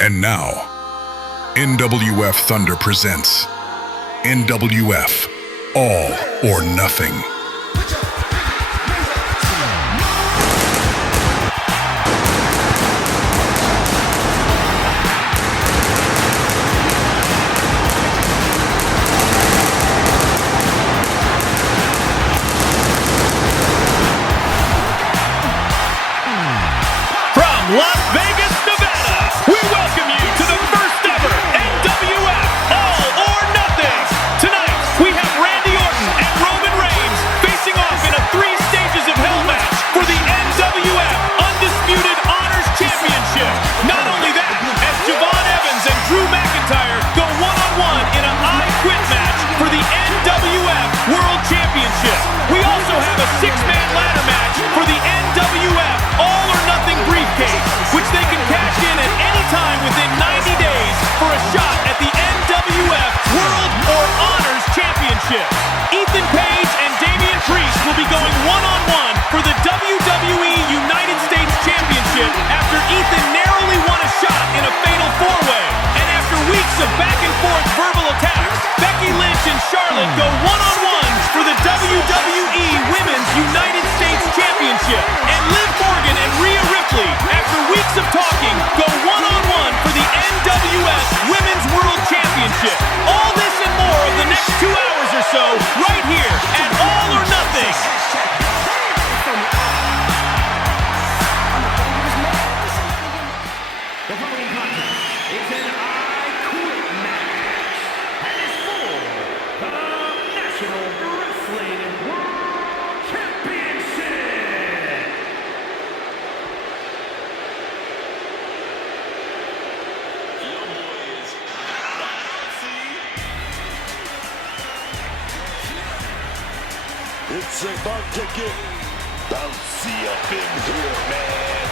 And now, NWF Thunder presents NWF All or Nothing. From Las Vegas, Nevada, we welcome you to the first ever NWF All or Nothing. Tonight, we have Randy Orton and Roman Reigns facing off in a 3 stages of hell match for the NWF Undisputed Honors Championship. Not only that, as Javon Evans and Drew McIntyre go one-on-one in a I Quit match for the NWF World Championship. We also have a 6-man ladder match for the NWF All or Nothing briefcase, which they can cash in at any time within 90 days for a shot at the NWF World or Honors Championship. Ethan Page and Damian Priest will be going one-on-one for the WWE United States Championship after Ethan narrowly won a shot in a fatal 4-way. And after weeks of back-and-forth verbal attacks, Becky Lynch and Charlotte go one-on-one for the WWE Women's United States Championship. And Liv Morgan and Rhea Ripley, after weeks of talking, go one-on-one for the NWF Women's World Championship. All this and more of the next 2 hours or so, right here at All or Nothing. The following contest is an I Quit match and is for the National Wrestling World Championship. It's about to get bouncy up in here, man.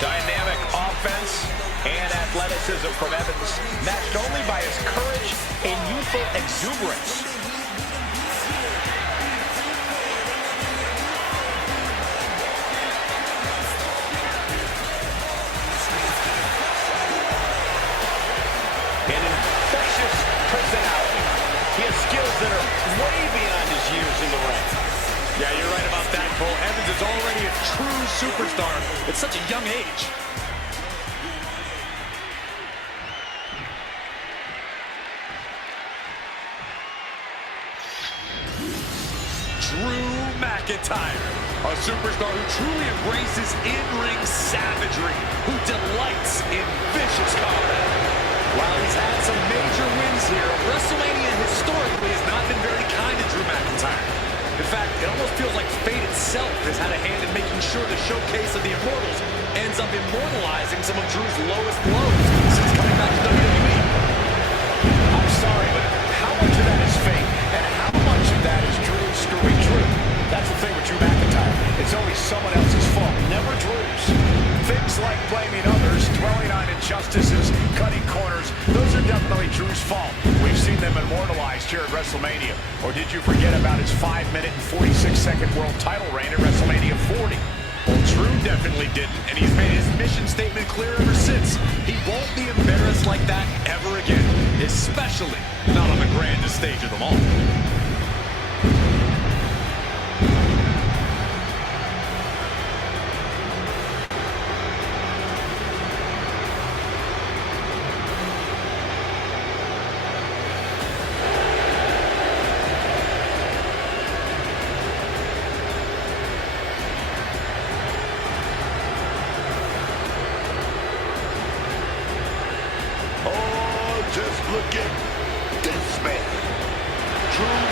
Dynamic offense and athleticism from Evans, matched only by his courage and youthful exuberance. An infectious personality. He has skills that are way beyond his years in the ring. Yeah, you're right about that, Cole. Evans is already a true superstar at such a young age. Drew McIntyre, a superstar who truly embraces in-ring savagery, who delights in vicious combat. While he's had some major wins here, WrestleMania historically has not been very kind to Drew McIntyre. In fact, it almost feels like fate itself has had a hand in making sure the showcase of the Immortals ends up immortalizing some of Drew's lowest blows since coming back to WWE. I'm sorry, but how much of that is fake and how much of that is Drew screwing Drew? That's the thing with Drew McIntyre. It's always someone else's fault, never Drew's. Things like blaming others, dwelling on injustices, cutting corners, those are definitely Drew's fault. We've seen them immortalized here at WrestleMania. Or did you forget about his 5-minute and 46-second world title reign at WrestleMania 40? Well, Drew definitely didn't, and he's made his mission statement clear ever since. He won't be embarrassed like that ever again, especially not on the grandest stage of them all. Oh, just look at this man. Drew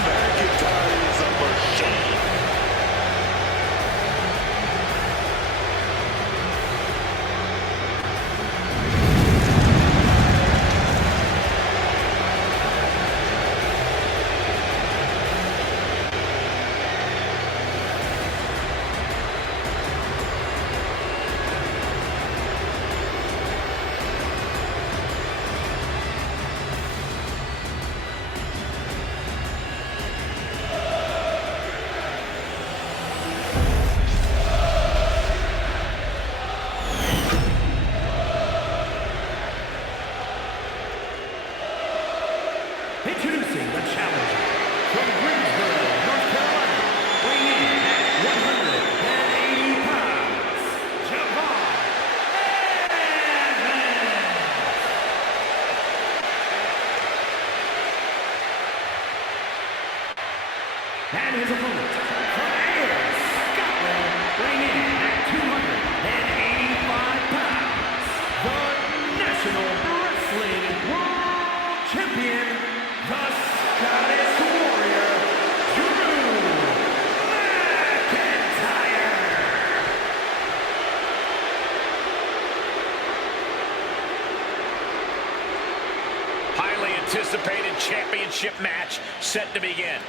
championship match set to begin.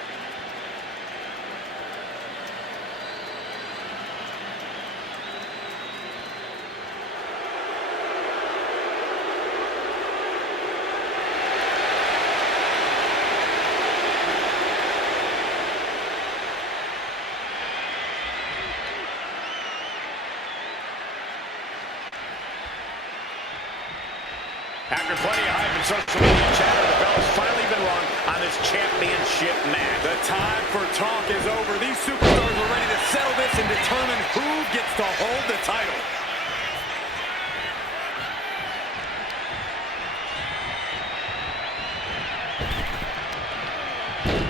After plenty of hype and social media chatter, the bell has finally been rung on this championship match. The time for talk is over. These superstars are ready to settle this and determine who gets to hold the title.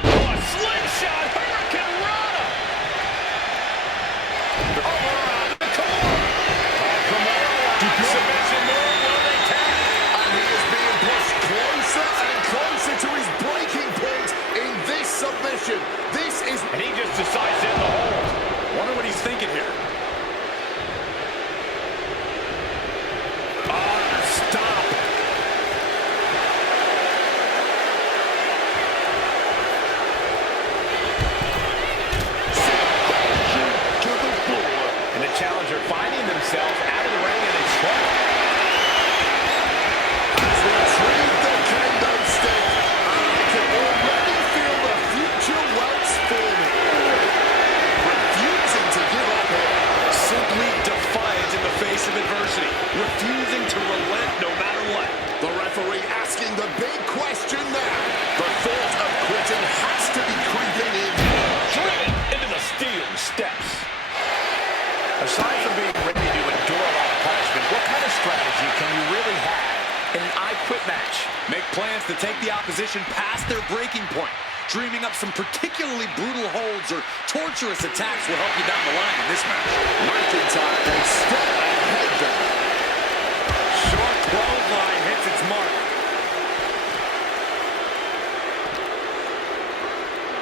Oh, a slingshot! Hurricane Rana! Over on the Kimura. Submission move. Will they tap? He is being pushed closer and closer to his breaking point in this submission. This is... And he just decides to end the hold. Wonder what he's thinking here. Stop. to the floor. And the challenger finding themselves out of the ring and in trouble. Retrieve the kendo stick, and I can already feel the future welts forming. Refusing to give up here. Simply defiant in the face of adversity. Refusing to relent no matter what. The referee asking the big question now. The thought of quitting has to be creeping in. Driven into the steel steps. Aside from being ready to endure a lot of punishment, what kind of strategy can you really have in an I Quit match? Make plans to take the opposition past their breaking point. Dreaming up some particularly brutal holds or torturous attacks will help you down the line in this match. McIntyre can step ahead there. Short clothesline hits its mark.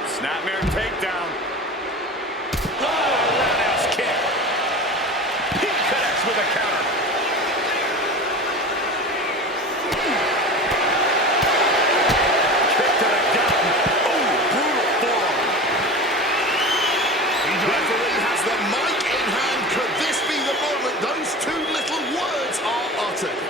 Snapmare takedown. Oh, roundhouse kick. He connects with a counter. Kick to the gut. Oh, brutal forearm. Referee has the mic in hand. Could this be the moment those two little words are uttered?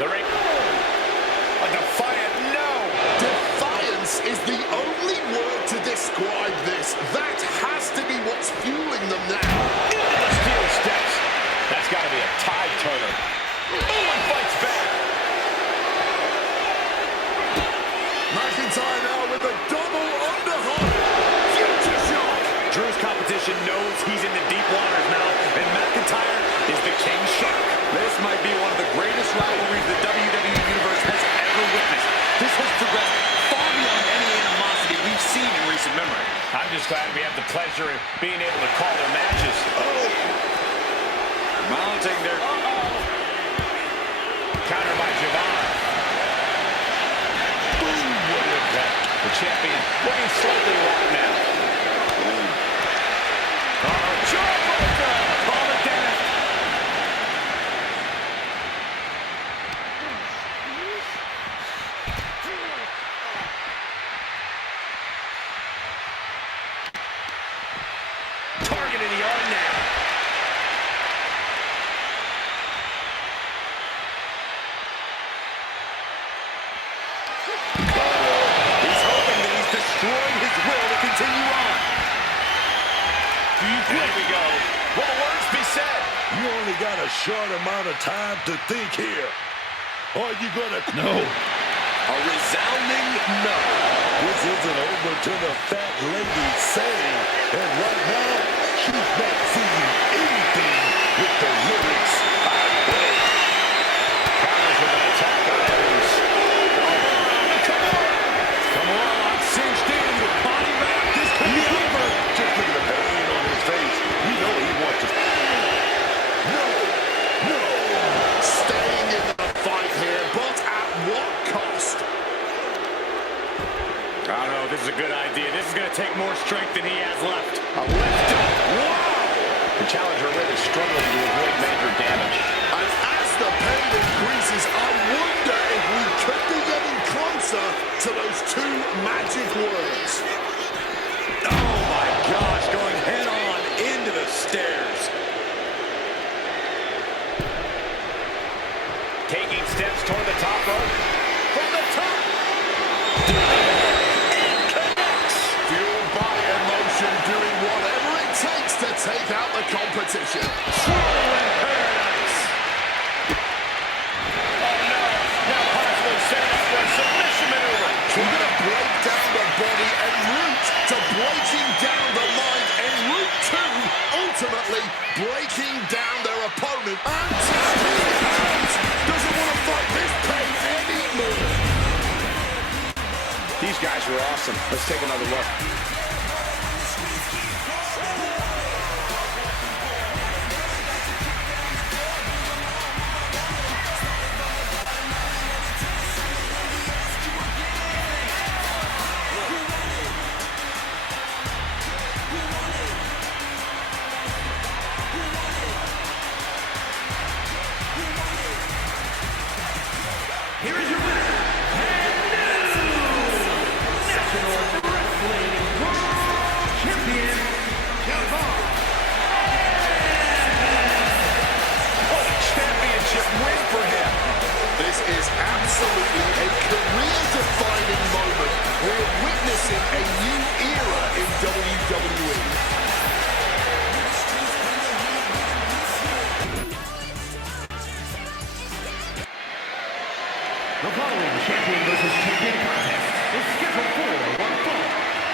The ring. A defiant no. Defiance is the only word to describe this. That has to be what's fueling them now. Into the steel steps. That's got to be a tide turner. Oh, and fights back. McIntyre now with a double underhook. Future shock. Drew's competition knows he's in the deep waters now, and McIntyre is the king shark. This might be one of the greatest rivalries the WWE Universe has ever witnessed. This has progressed far beyond any animosity we've seen in recent memory. I'm just glad we have the pleasure of being able to call their matches. Oh! Mounting their... Counter by Javon. Boom! What an impact. The champion looking slightly rocked now. Jawbreaker! Call it down. Target in the arm now. He's hoping that he's destroying his will to continue on. There we go. Will the words be said? You only got a short amount of time to think here. Are you gonna... No. A resounding no. This isn't over till the fat lady saying, and right now, she's not seeing anything with the lyrics. Counters with an attack on Evans. Come on, cinched in with body wrap. This could be over. Just look at the pain on his face. You know he wants to... No. Staying in the fight here, but at what cost? I don't know if this is a good idea. This is going to take more strength than he has left. A lift up. Wow! The challenger really struggling to avoid major damage. And as the pain increases, I wonder if we could be getting closer to those two magic words. Oh my gosh, going head on into the stairs. Taking steps toward the top rope. From the top. It connects. Fueled by emotion, doing whatever it takes to take out the competition. Swallowing paradise. Oh no, now possibly setting up for a submission maneuver. We're going to break down the body en route to breaking down the mind en route to ultimately breaking down their opponent. And tapping out. Doesn't want to fight this pain anymore. These guys were awesome. Let's take another look. Here is your winner, and new National Wrestling World Champion, Javon. What a championship win for him. This is absolutely a career-defining moment. We're witnessing a new era in WWE. The following champion versus champion contest is scheduled for one fall,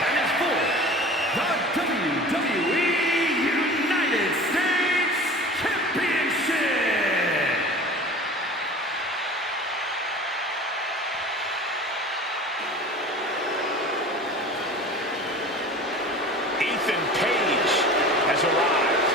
and is for the WWE United States Championship. Ethan Page has arrived.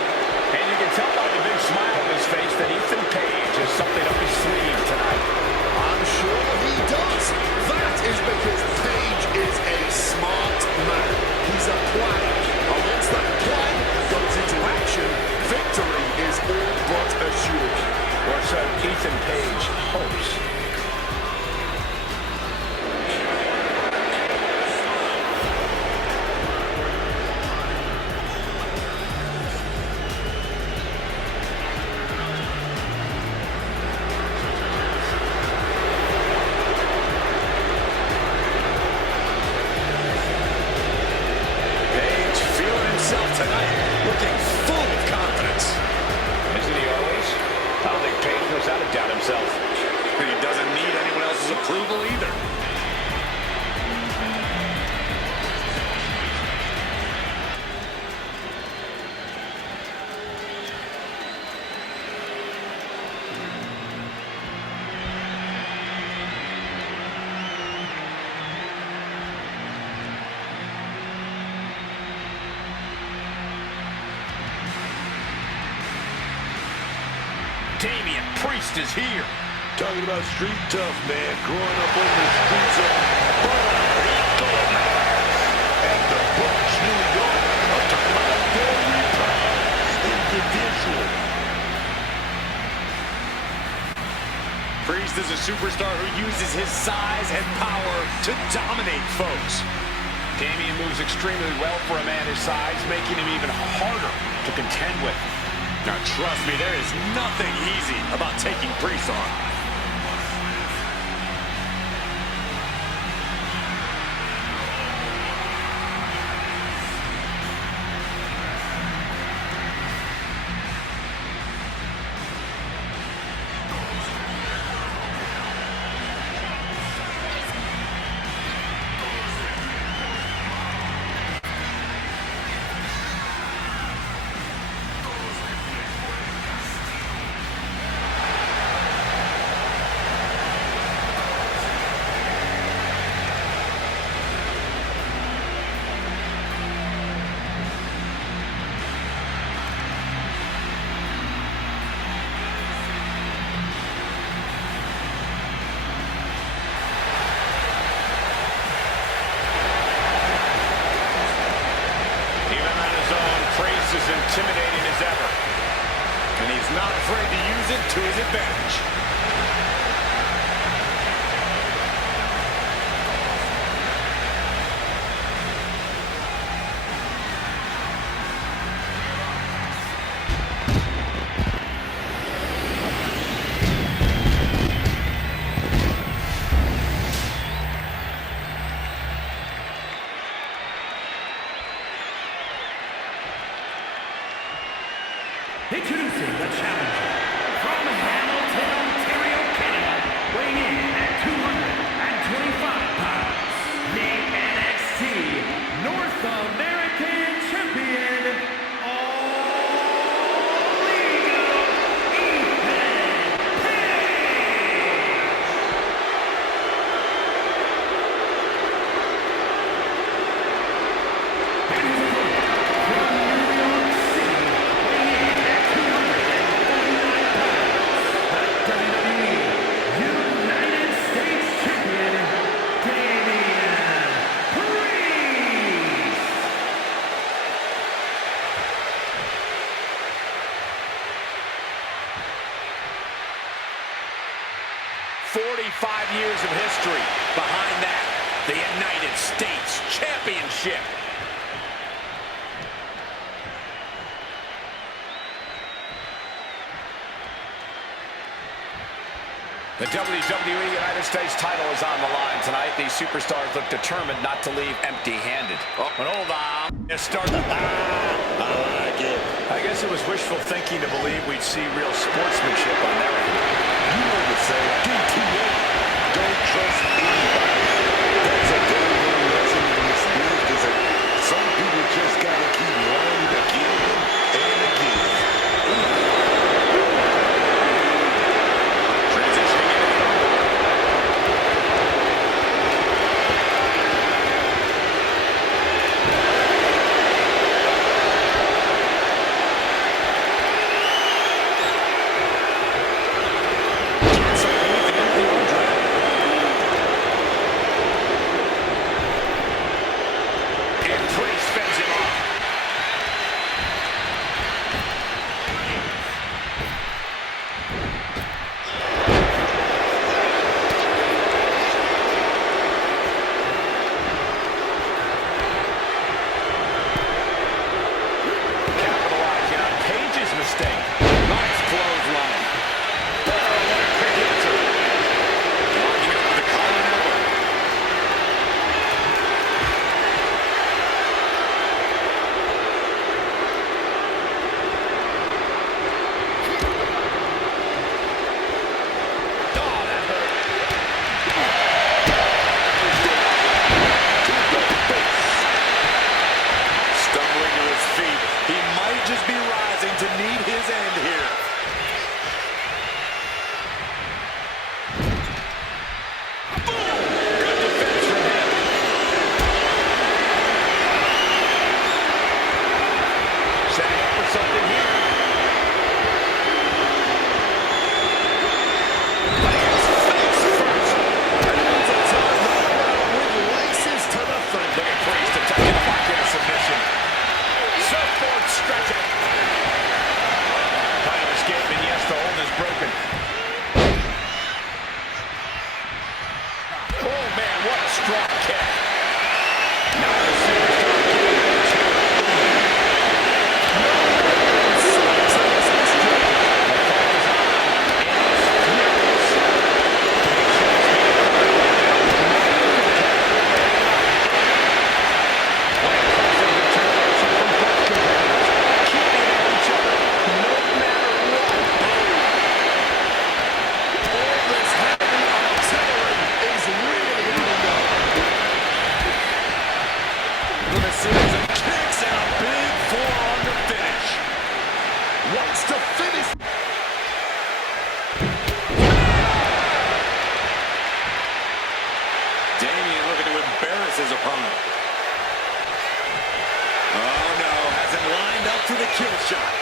And you can tell by the big smile on his face that Ethan Page has something up his sleeve tonight. I'm sure he does. That is because Page is a smart man. He's a planner. And once that plan goes into action, victory is all but assured. Or so Ethan Page hopes. Tonight, looking full of confidence. Isn't he always? I don't think Page knows how to doubt himself. And he doesn't need anyone else's approval either. Damian Priest is here. Talking about street tough, man. Growing up on the streets of Puerto and the Bronx, New York. I'm talking about a very proud individual. Priest is a superstar who uses his size and power to dominate folks. Damian moves extremely well for a man his size, making him even harder to contend with. Now, trust me, there is nothing easy about taking Priest on. he's not afraid to use it to his advantage. Introducing the challenger from Hamilton, Ontario, Canada, weighing in at 225 pounds, the NXT North American Champion, All Legal Ethan Page. And his opponent from New York City, weighing in at 249 pounds, the WWE United States Champion, Damian Priest. 45 years of history behind that. The United States Championship. The WWE United States title is on the line tonight. These superstars look determined not to leave empty-handed. Oh, and hold on. It started. I like it. I guess it was wishful thinking to believe we'd see real sportsmanship on their end. You know the saying, DTA, don't trust anybody. That's a golden lesson in this business. Some people just gotta keep learning again and again. Transitioning into the and Priest fends him off. Capitalizing on Page's mistake. Nice clothesline. Oh, what a quick answer. Locking up the collar and elbow. Oh, that hurt. Stumbling to his feet. He might just be rising to meet his end here. Boom! Good defense from him. Setting up for something here. Lands face first. And that's a tough with laces to the front. Look at Priest attacking the back into submission. Surfboard stretching. Title escape, and yes, the hold is broken. Oh man, what a strong kick. Now the superstar getting in the chair. Wants to finish. Damian looking to embarrass his opponent. Oh no, has him lined up for the kill shot.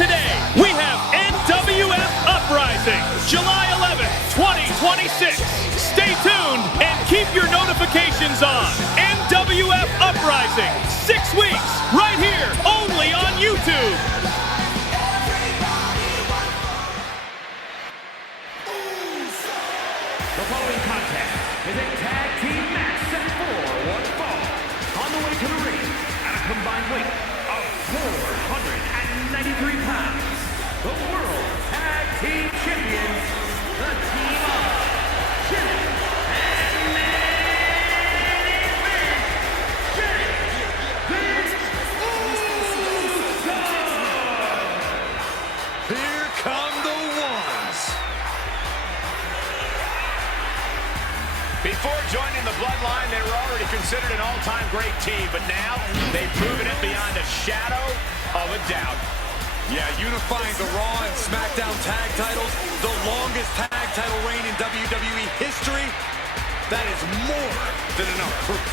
today, we have NWF Uprising, July 11th, 2026. Stay tuned and keep your notifications on. NWF Uprising, 6 weeks, right here, only on YouTube. The following contest is a tag team match set for one fall. On the way to the ring, at a combined weight of 493 pounds, the World Tag Team Champions, the team of Jimmy and Manny Here come the ones. Before joining the Bloodline, they were already considered an all-time great team, but now they've proven it beyond a shadow of a doubt. Yeah, unifying the Raw and SmackDown tag titles, the longest tag title reign in WWE history. That is more than enough proof.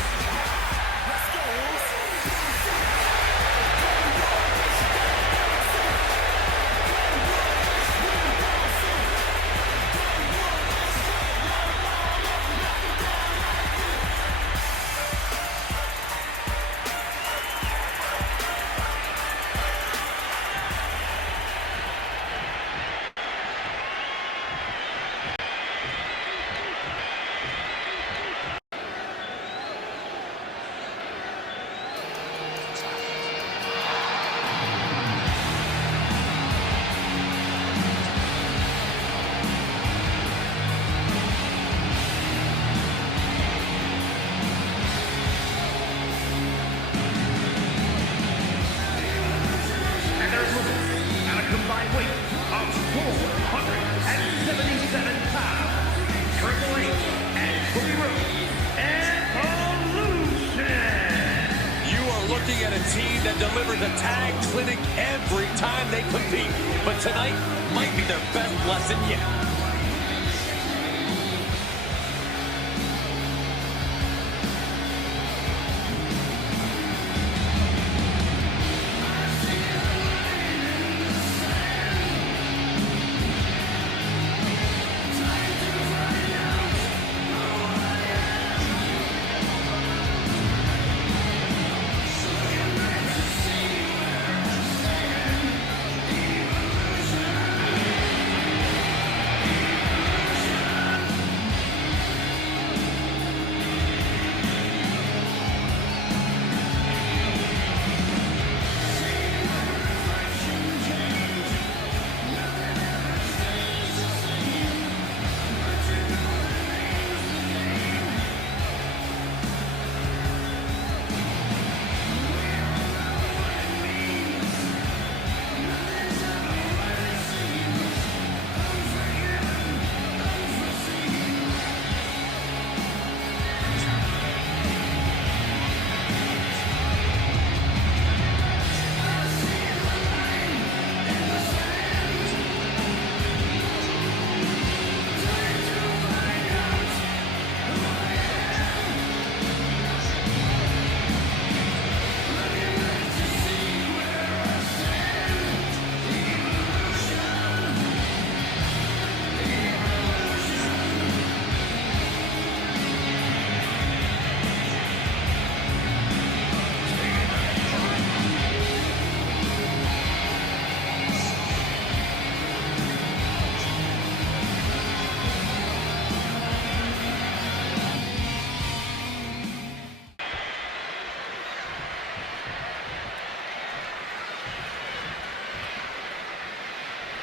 and their opponents at a combined weight of 477 pounds, Triple H and Cody Rhodes, Evolution. You are looking at a team that delivers a tag clinic every time they compete. But tonight might be their best lesson yet.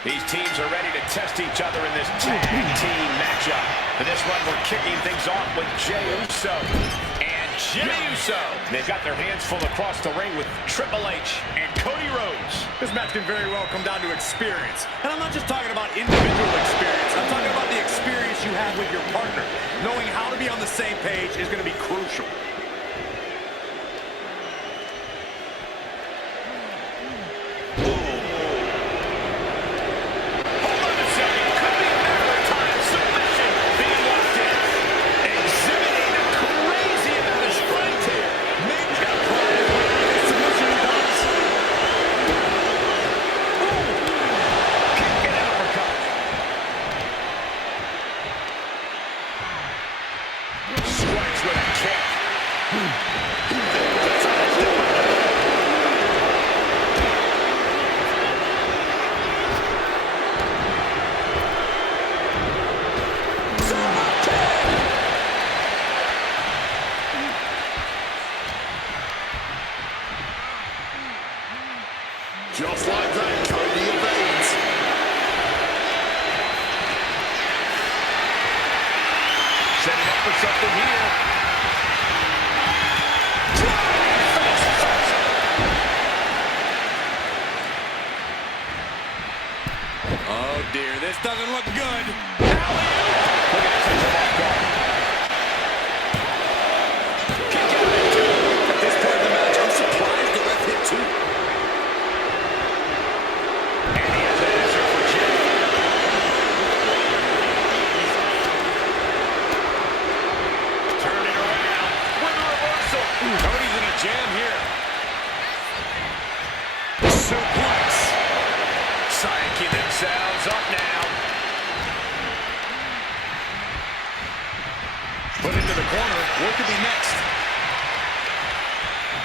These teams are ready to test each other in this tag team matchup. For this one, we're kicking things off with Jey Uso and Jimmy Uso. They've got their hands full across the ring with Triple H and Cody Rhodes. This match can very well come down to experience. And I'm not just talking about individual experience. I'm talking about the experience you have with your partner. Knowing how to be on the same page is going to be crucial. Oh, dear. This doesn't look good. Look at this, he's off guard. Kick out at 2. At this point in the match, I'm surprised the ref hit 2. And he has an answer for Jay. Turning around with a reversal. Cody's in a jam here. Suplex. Psyching themselves up now. Put into the corner. What could be next?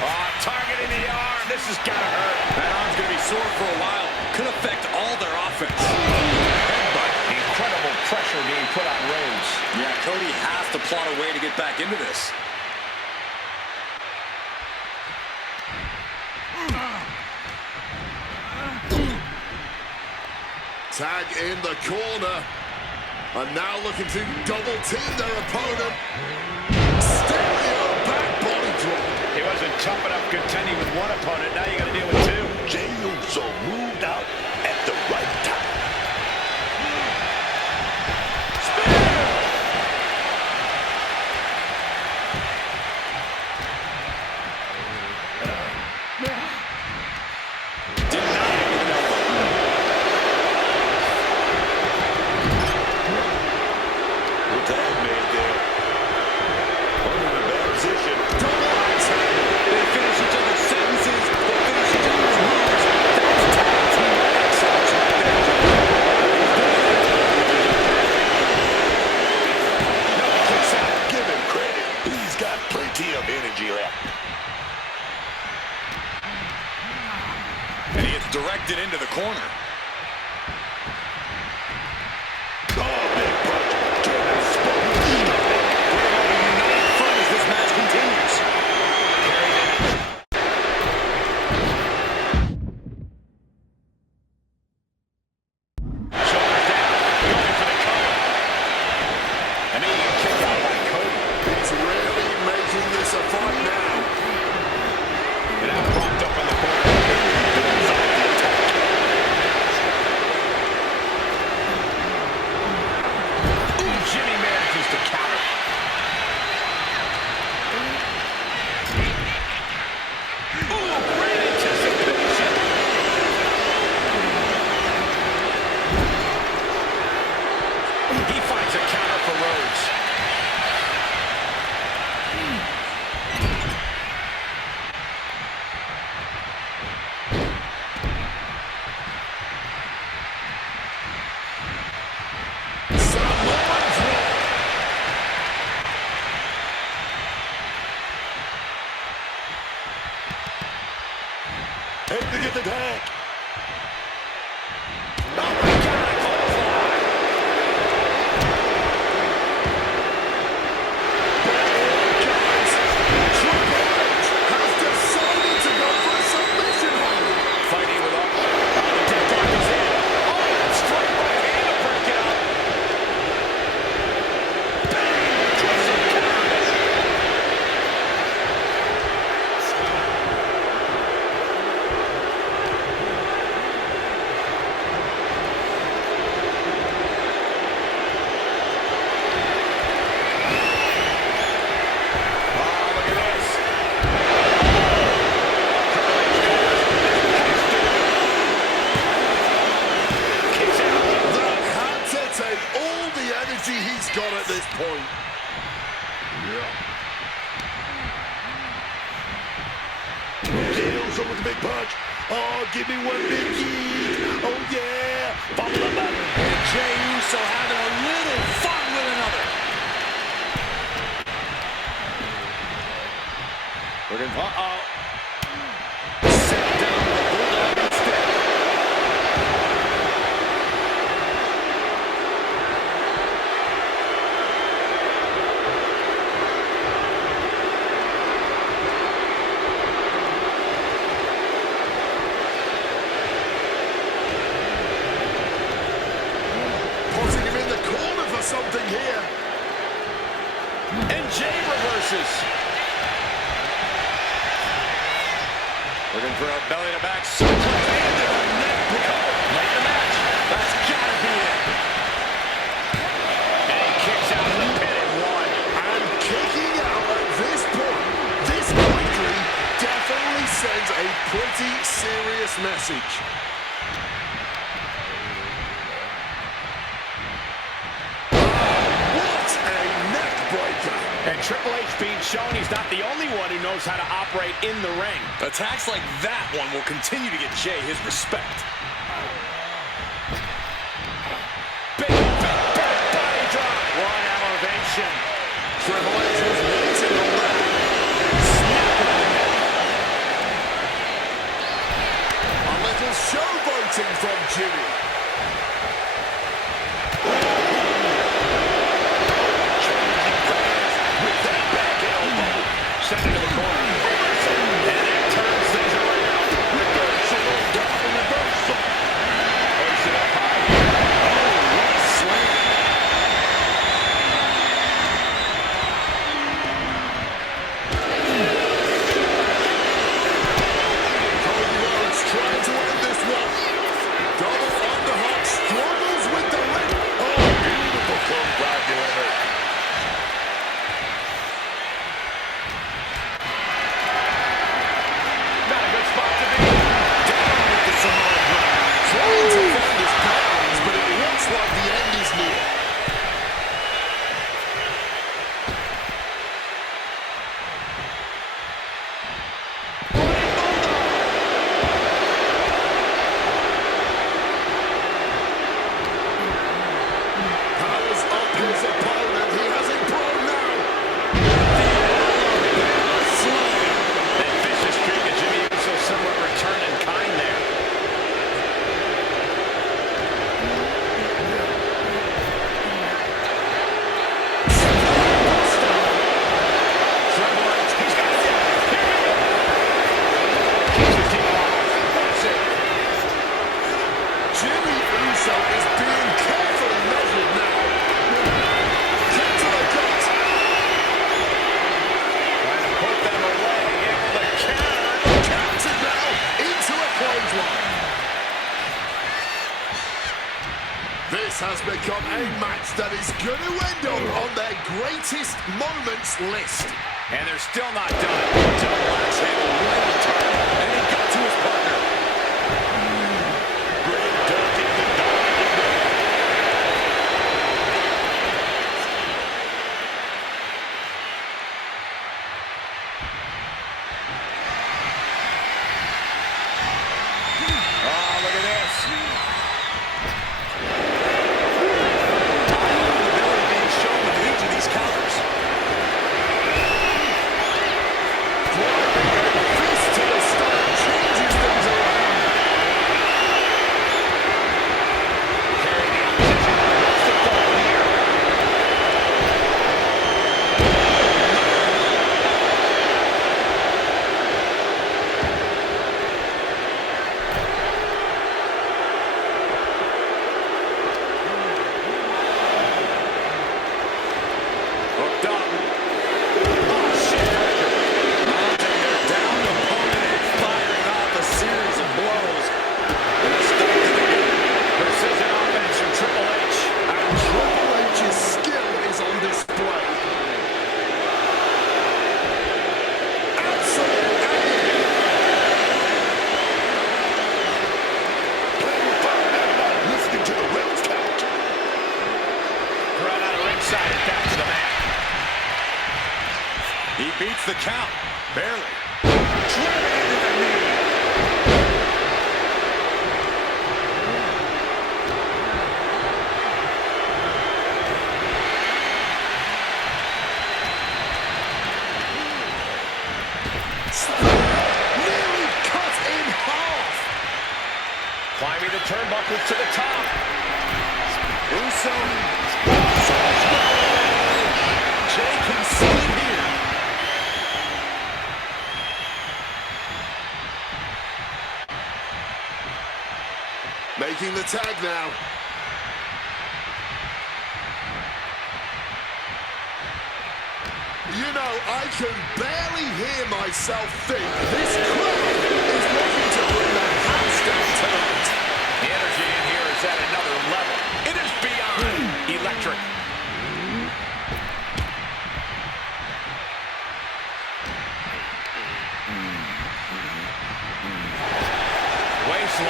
Oh, targeting the arm. This has got to hurt. That arm's going to be sore for a while. Could affect all their offense. Headbutt. Incredible pressure being put on Rhodes. Yeah, Cody has to plot a way to get back into this. Tag in the corner. And now looking to double team their opponent. Stereo back body drop. He wasn't tough enough contending with one opponent. Now you got to deal with 2. Jey Uso moved out at the right time. And he gets directed into the corner. As this match continues. Shoulders down. Going for the cover. And he gets kicked out by Cody. He's really making this a fight now. And now propped up in the corner. Builds out the attack. Ooh, Jimmy manages to counter. Ooh, great anticipation. He finds a counter for Rhodes. Able to get the tag. Oh my God, a clothesline. Triple H has decided to go for a submission hold. Fighting with all the dead dog is in. Oh, straight right hand to break it up. Bang! Twists and counters. Oh, look at this. Kicks out. That had to take all the energy he's got at this point. Jey Uso with a big punch. Oh, give me one big yeet. Oh, yeah. Follow up at it. And Jey Uso having a little fun with another. Uh-oh. Set down with a bulldog instead. Putting him in the corner for something here. And Jey reverses. Looking for a belly-to-back suplex. And a neck breaker. Late in the match. That's Jey message. What a neck breaker. And Triple H being shown he's not the only one who knows how to operate in the ring. Attacks like that one will continue to get Jay his respect. Big body drop. One elevation. Triple H was waiting on that. Snap on the neck. A little showboating from Jimmy. Send it to the corner. And it turns things around. Reversal. Double reversal. Push it up high. Oh, what a slam. Cody Rhodes trying to end this one. Double underhook struggles with the ring. Oh, beautiful comeback delivery. Not a good spot to be. Down with the Samoan drop. Trying to find his balance, but it looks like the end is near. Powers up his opponent. He has it pro now. That vicious streak of Jimmy Uso somewhat return in kind there. Triple H, he's got it. Here we go. Keeps his team alive. That's it. Jimmy Uso is being carefully measured now. Kick to the gut. Trying to put them away. Able to counter. Counted now into a clothesline. This has become a match that is going to end up on their greatest moments list. And they're still not done. Double axe handle right on target. And he got to his partner. Great duck in the dog. Oh, look at this. Ability being shown with each of these counters. Fist to the stomach changes things around. Carrying the opposition. What's the goal here? Hooked up. Oh, shit breaker. Mounting their downed opponent and firing off a series of blows. And a stop to the game. Precision offense from Triple H. And Triple H's skill is on display. Absolute agony. Playing with fire now, listening to the Rhodes count. Right out of ringside and back to the mat. He beats the count. Barely. Driven into the knee. Nearly cut in half. Climbing the turnbuckles to the top. Uso. Jay can see it here. Making the tag now. You know, I can barely hear myself think. This crowd is looking to bring the house down tonight. The energy in here is at another level. It is beyond electric. Waistlock.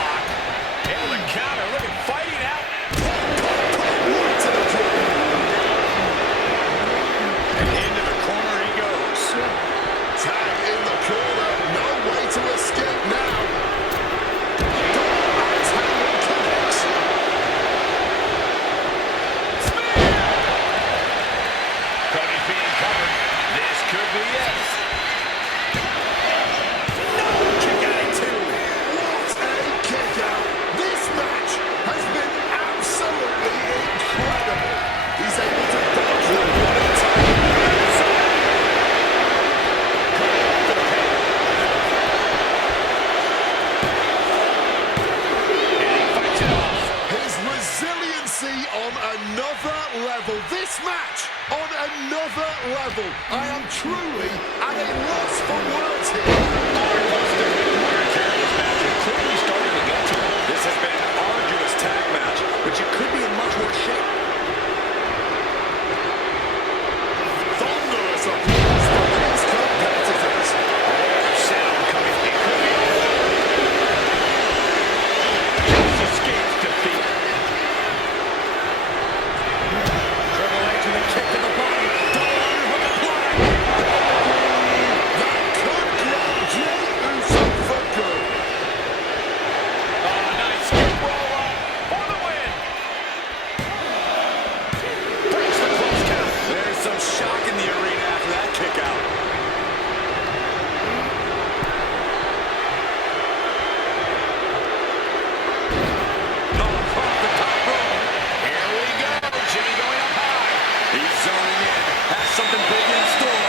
level. This match on another level. I am truly at a loss for words here. This match is clearly starting to get to him. This has been an arduous tag match, but you could be in much worse shape. Thunderous applause from these competitors. Sound coming. It could be over. Just escapes defeat. Triple H with a kick to the body. Double underhook applied. That could grab Jey Uso for good. Nice skip roll up for the win. Breaks the close count. There's some shock in the arena after that kick out. Across the top rope. Here we go. Jimmy going up high. He's zoning in. Has something big in store.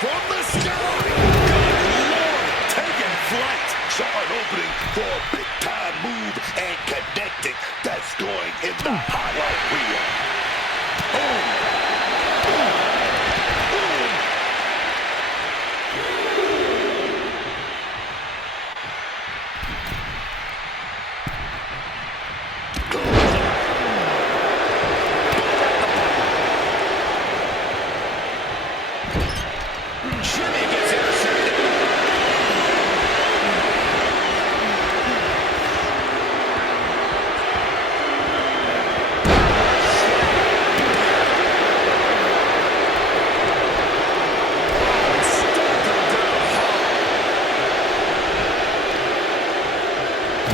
From the sky. Good Lord. Taking flight. Saw an opening for a big-time move and connecting. That's going in the highlight reel. Boom. Boom. Boom. Jimmy gets intercepted.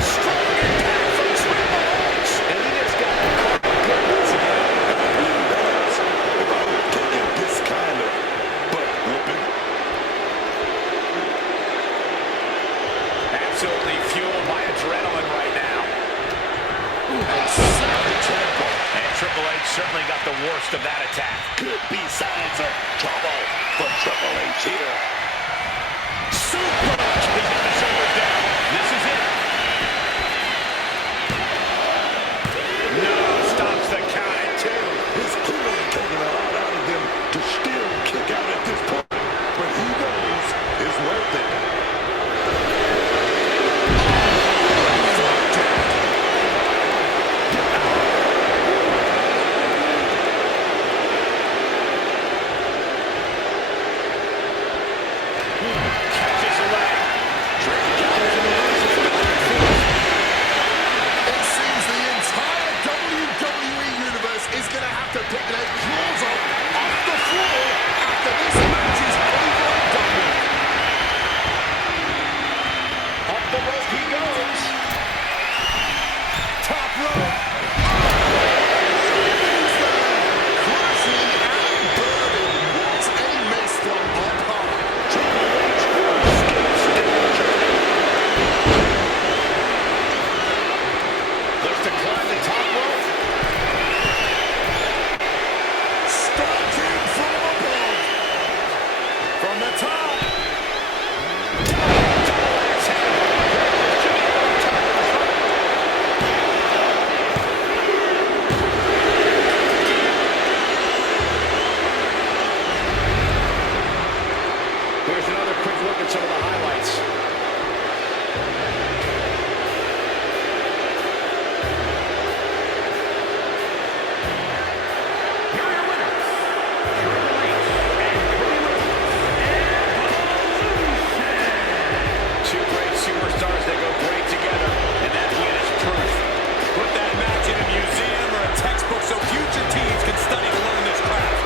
Strong impact from Triple H. And he just got caught good once again. If I would have taken this kind of butt whooping, Absolutely fueled by adrenaline right now. And Triple H certainly got the worst of that attack. could be signs of trouble for Triple H here. Super! He's got the shoulders down. This is it. No, stops the count at 2. It's clearly taking a lot out of them to still kick out at this point, but he knows it's worth it. Catches the leg. It seems the entire WWE Universe is going to have to pick their claws up off the floor after this match is over and done with. Up the rope he goes. Top rope. Crashing and burning. What a miss from up high. Looks to climb the top rope. Starting from above. From the top. Here's another quick look at some of the highlights. Here are your winners, Triple H and Cody Rhodes, Evolution. Two great superstars that go great together, and that win is proof. Put that match in a museum or a textbook so future teams can study to learn this craft.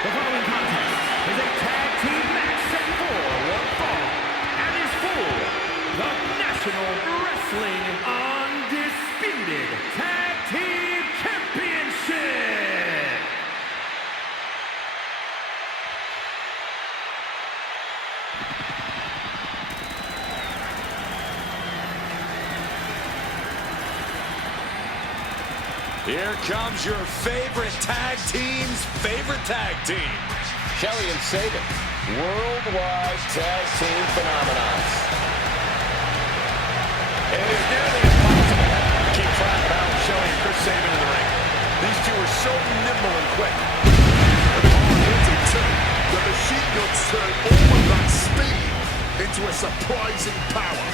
The following contest is a tag team match set for one fall and is for the National Wrestling Undisputed Tag Team Championship. Here comes your favorite tag team's favorite tag team. Shelly and Saban Worldwide tag team phenomenons. It is nearly impossible to keep track of Alex Shelley and Chris Sabin in the ring. These two are so nimble and quick. Hard-hitting too. The machine guns turn all of that speed into a surprising power.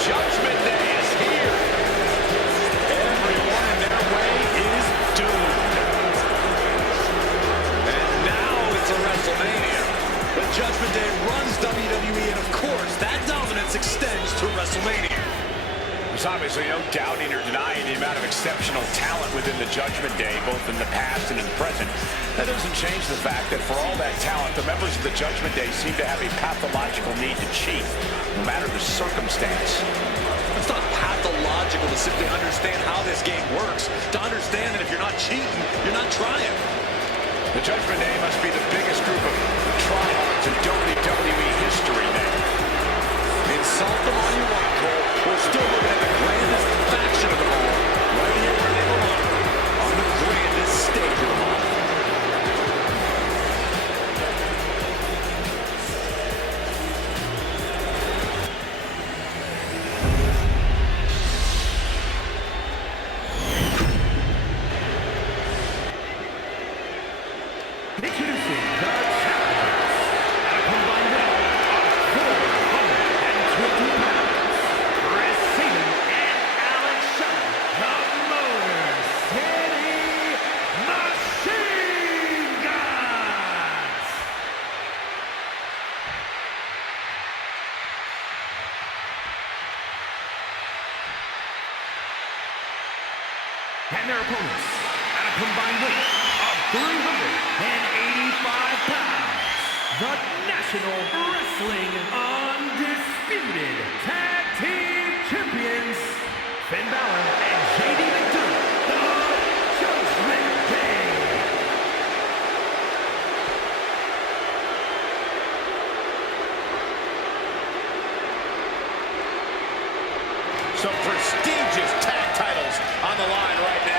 Judgment Day is here. Everyone in their way is doomed. And now it's a WrestleMania. The Judgment Day runs WWE, and of course, that dominance extends to WrestleMania. There's obviously no doubting or denying the amount of exceptional talent within the Judgment Day, both in the past and in the present. That doesn't change the fact that for all that talent, the members of the Judgment Day seem to have a pathological need to cheat, no matter the circumstance. It's not pathological to simply understand how this game works, to understand that if you're not cheating, you're not trying. The Judgment Day must be the biggest group of tryhards in WWE history now. Insult them all you want, Cole. We're still looking at the grandest faction of them all, right here where they belong, on the grandest stage of them all. Introducing the challengers at a combined weight of 420 pounds, Chris Sabin and Alex Shelley, the Motor City Machine Guns. And their opponents at a combined weight of 385 pounds, the National Wrestling Undisputed Tag Team Champions, Finn Balor and JD McDonough, the Judgment Day. Some prestigious tag titles on the line right now.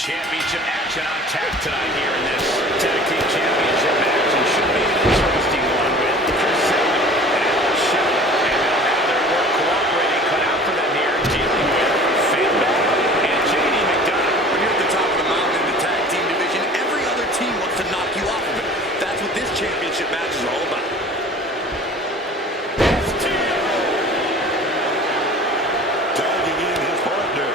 Championship action on tap tonight here in this Tag Team Championship match, and should be an interesting one with Chris Sabin and Alex Shelley, and they'll have their work cooperating cut out for them here, dealing with Finn Balor and JD McDonough. When you're at the top of the mountain in the tag team division, every other team wants to knock you off of it. That's what this championship match is all about. Tagging in his partner.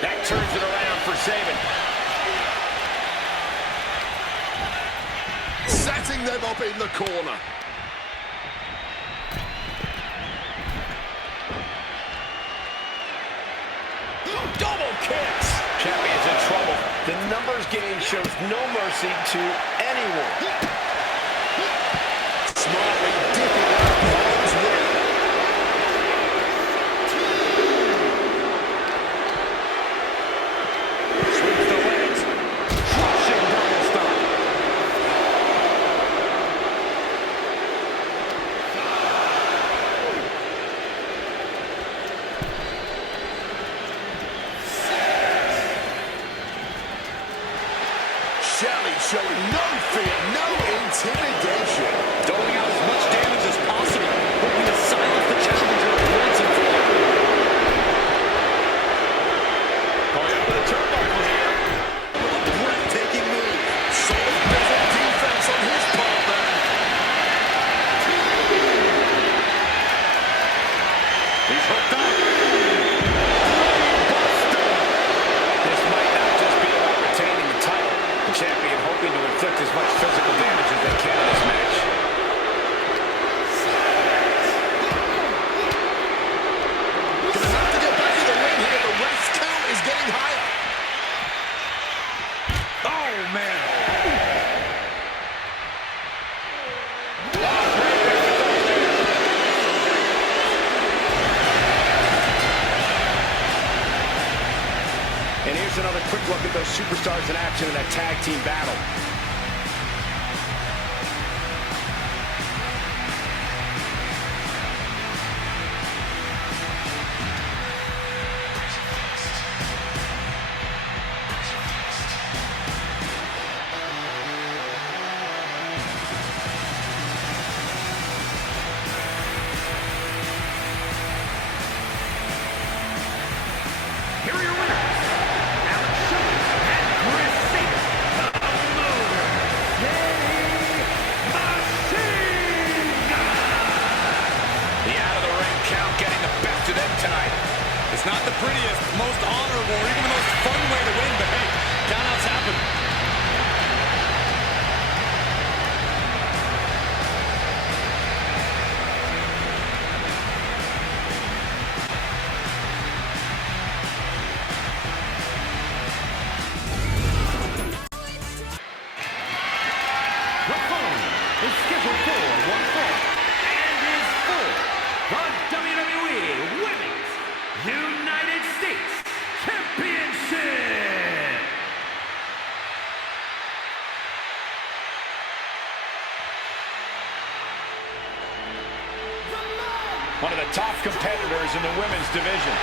That turns it around for Sabin. Setting them up in the corner. Double kicks. Champion's in trouble. The numbers game shows no mercy to anyone. Smartly dipping out of harm's way. Sweeps the legs. Crushing double stomp. fear, no intimidation. Doling out as much damage as possible, hoping to silence the challenger once and for all. Going up to the turnbuckle here. With a breathtaking move. Solid physical defense on his part there. He's hooked up. This might not just be about retaining the title. The champion hoping to inflict as much physical damage as they can in this match. Gonna have to get back in the ring here. The ref's count is getting higher. Oh, man. And here's another quick look at those superstars in action in that tag team battle. Here are your winners, Alex Shelley and Chris Sabin, the Motor City Machine Gun. The out-of-the-ring count getting the best of them tonight. It's not the prettiest, most honorable, or even the most fun way to win, but hey, countouts happen. The following is scheduled for one fall and is for the WWE Women's United States Championship. One of the top competitors in the women's division.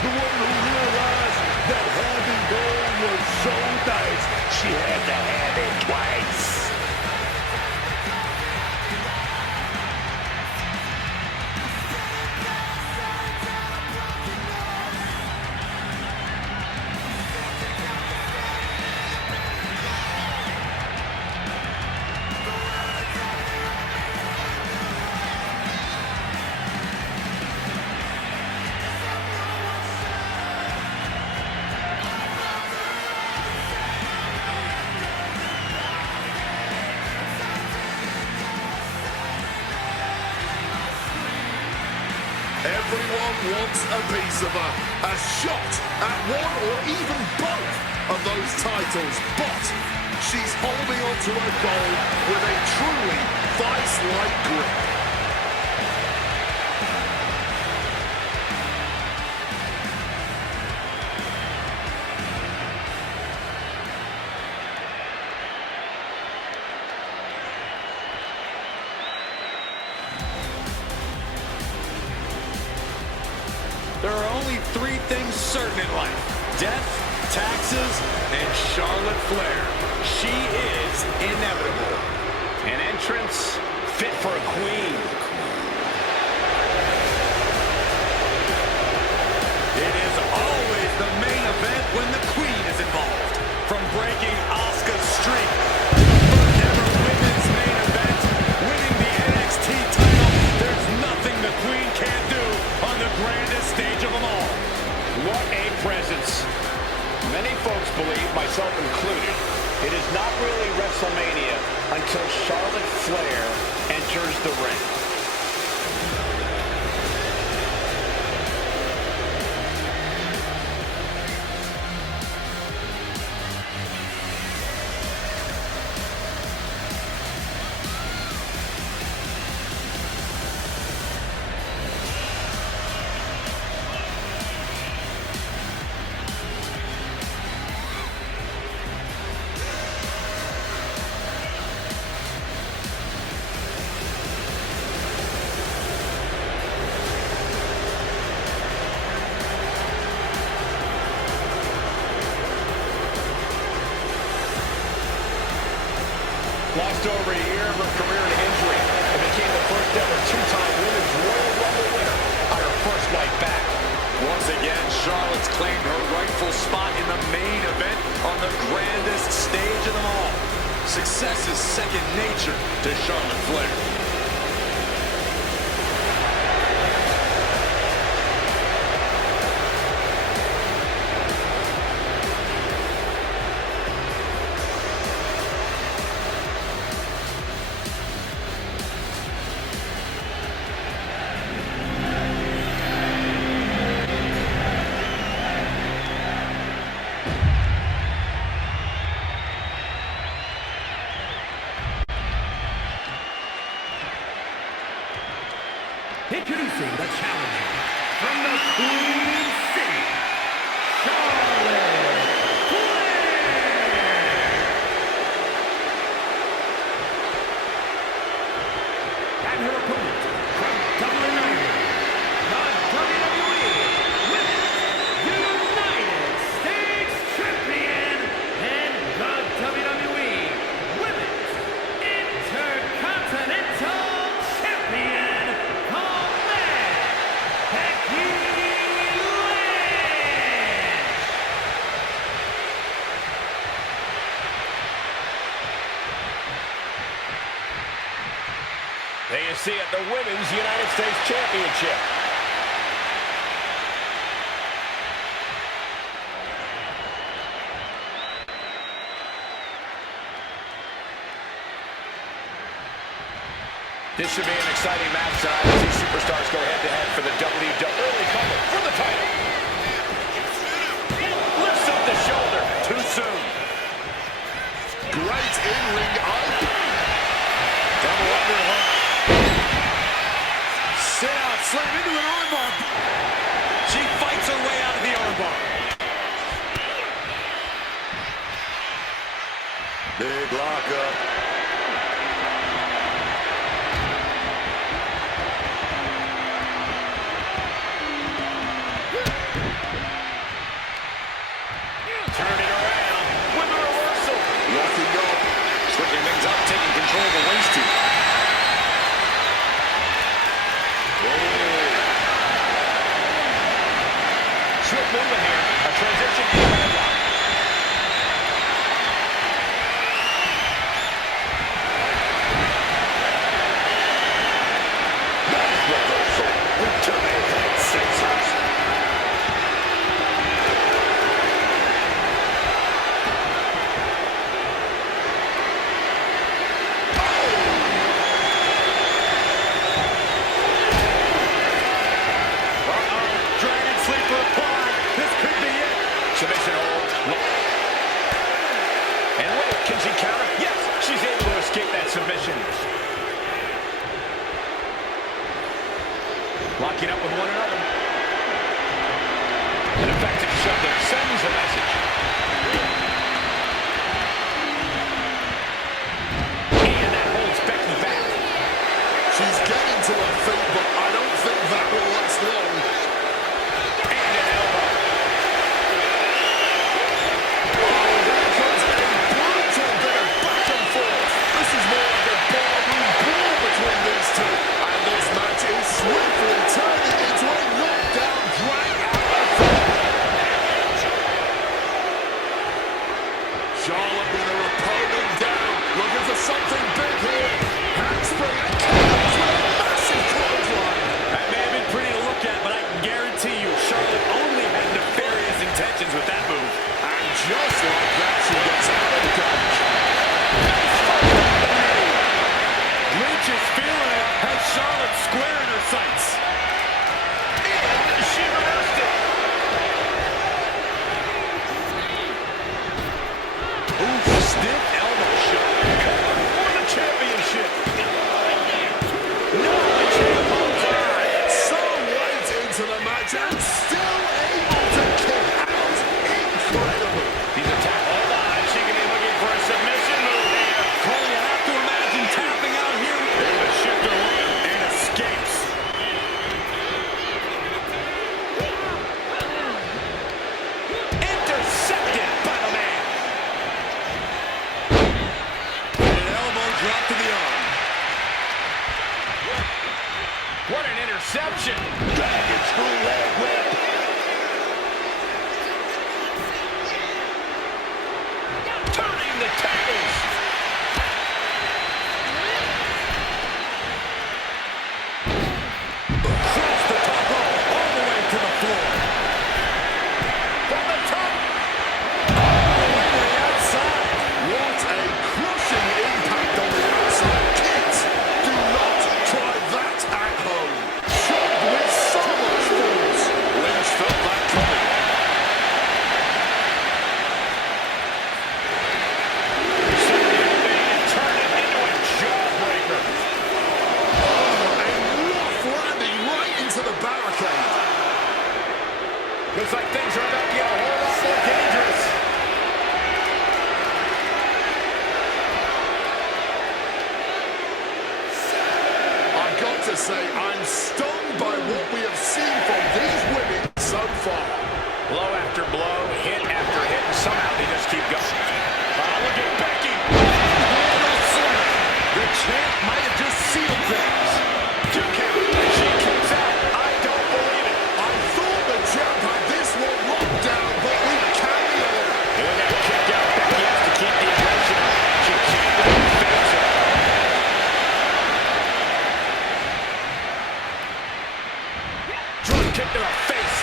The one who realized that having gold was so nice, she had to have it twice. Everyone wants a piece of her. A shot at one or even both of those titles. But she's holding on to her goal with a truly vice-like grip. There are only three things certain in life: death, taxes, and Charlotte Flair. She is inevitable. An entrance fit for a queen. It is always the main event when the queen is involved. From breaking Asuka's streak to the first ever women's main event, winning the NXT title, there's nothing the queen can't do on the grandest stage of them all. What a presence. Many folks believe, myself included, it is not really WrestleMania until Charlotte Flair enters the ring. Lost over a year of her career in injury and became the first ever two-time Women's Royal Rumble winner on her first night back. Once again, Charlotte's claimed her rightful spot in the main event on the grandest stage of them all. Success is second nature to Charlotte Flair. Introducing the challenger from the Queen City, Charlotte Flair. And her opponent from Double or Nothing, the WWE Women's United States Champion and the WWE Women's Intercontinental Champion. There you see it, the Women's United States Championship. This should be an exciting match tonight as these superstars go head-to-head for the WWE early cover for the title. Lifts up the shoulder too soon. Great in-ring eye. Double underhook. Sit out, slam into an armbar. She fights her way out of the armbar. Big lockup. Turn it around with a reversal. Locking up. Switching things up, taking control of the waist too. Swift movement here. A transition to the headlock. Reversal into the head scissors. Dragon sleeper applied. This could be it. Submission hold. And wait, can she counter? Yes, she's able to escape that submission. Locking up with one another. An effective shove that sends a message. And that holds Becky back. She's getting to her feet, but I don't think that will last long. And an elbow. Oh, there comes a brutal bit of back and forth. This is more like a barroom brawl between these two. And this match is swiftly turning into a knockdown drag-out affair. Charlotte with her opponent down, looking for something big here. Handspring and connects with a massive clothesline. That may have been pretty to look at, but I can guarantee you Charlotte only had nefarious intentions with that move. And just like that, she gets out of the dodge. Lynch is feeling it, has Charlotte square in her sights. And she reversed it. Ooh, stiff elbow shot. For the championship. No, the champ holds on. So late into the match and still able to kick out. Incredible. He's attacked. Hold on, she can be looking for a submission move here. Cole, you have to imagine tapping out here. Able to shift her weight. And escapes. deception. Dragon screw leg whip. Turning the tables. Across the top rope, all the way to the floor. From the top. All the way to the outside. What a crushing impact on the outside. Kids, do not try that at home. Shot with so much force. Lynch felt that coming. Turn it into a jawbreaker. Oh, a rough landing right into the barricade. Looks like things are about to get a whole lot more dangerous. I've got to say, I'm stunned by what we have seen from these women so far. Blow after blow, hit after hit, and somehow they just keep going. Look at Becky. The champ might have just sealed things. 2 count. She kicks out. I don't believe it. I thought the champ had this one locked down, but we carry on. And that kick out. Becky has to keep the aggression up. She can't let it phase her. Drop kick to the face.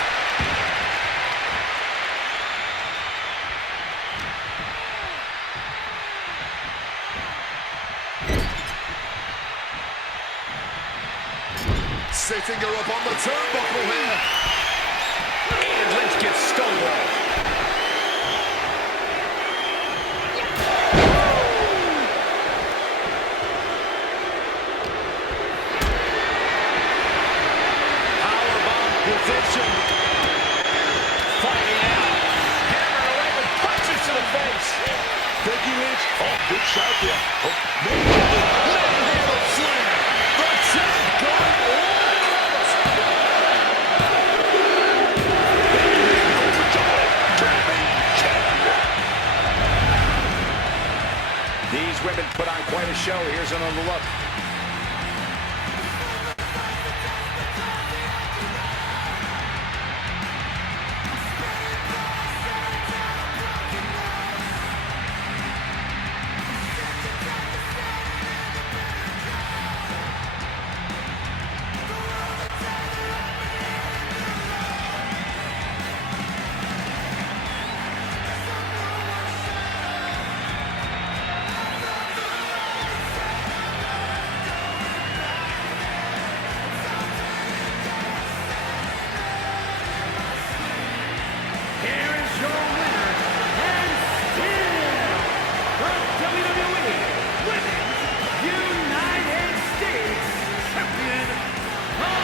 Sitting her up on the turnbuckle here. And Lynch gets stonewalled. Powerbomb position. Fighting out. Hammering away with punches to the face. Becky Lynch. Oh, good shot there. Oh, Manhandle slam. The champ going all out. These women put on quite a show. Here's another look. Here is your winner, and still the WWE Women's United States Champion of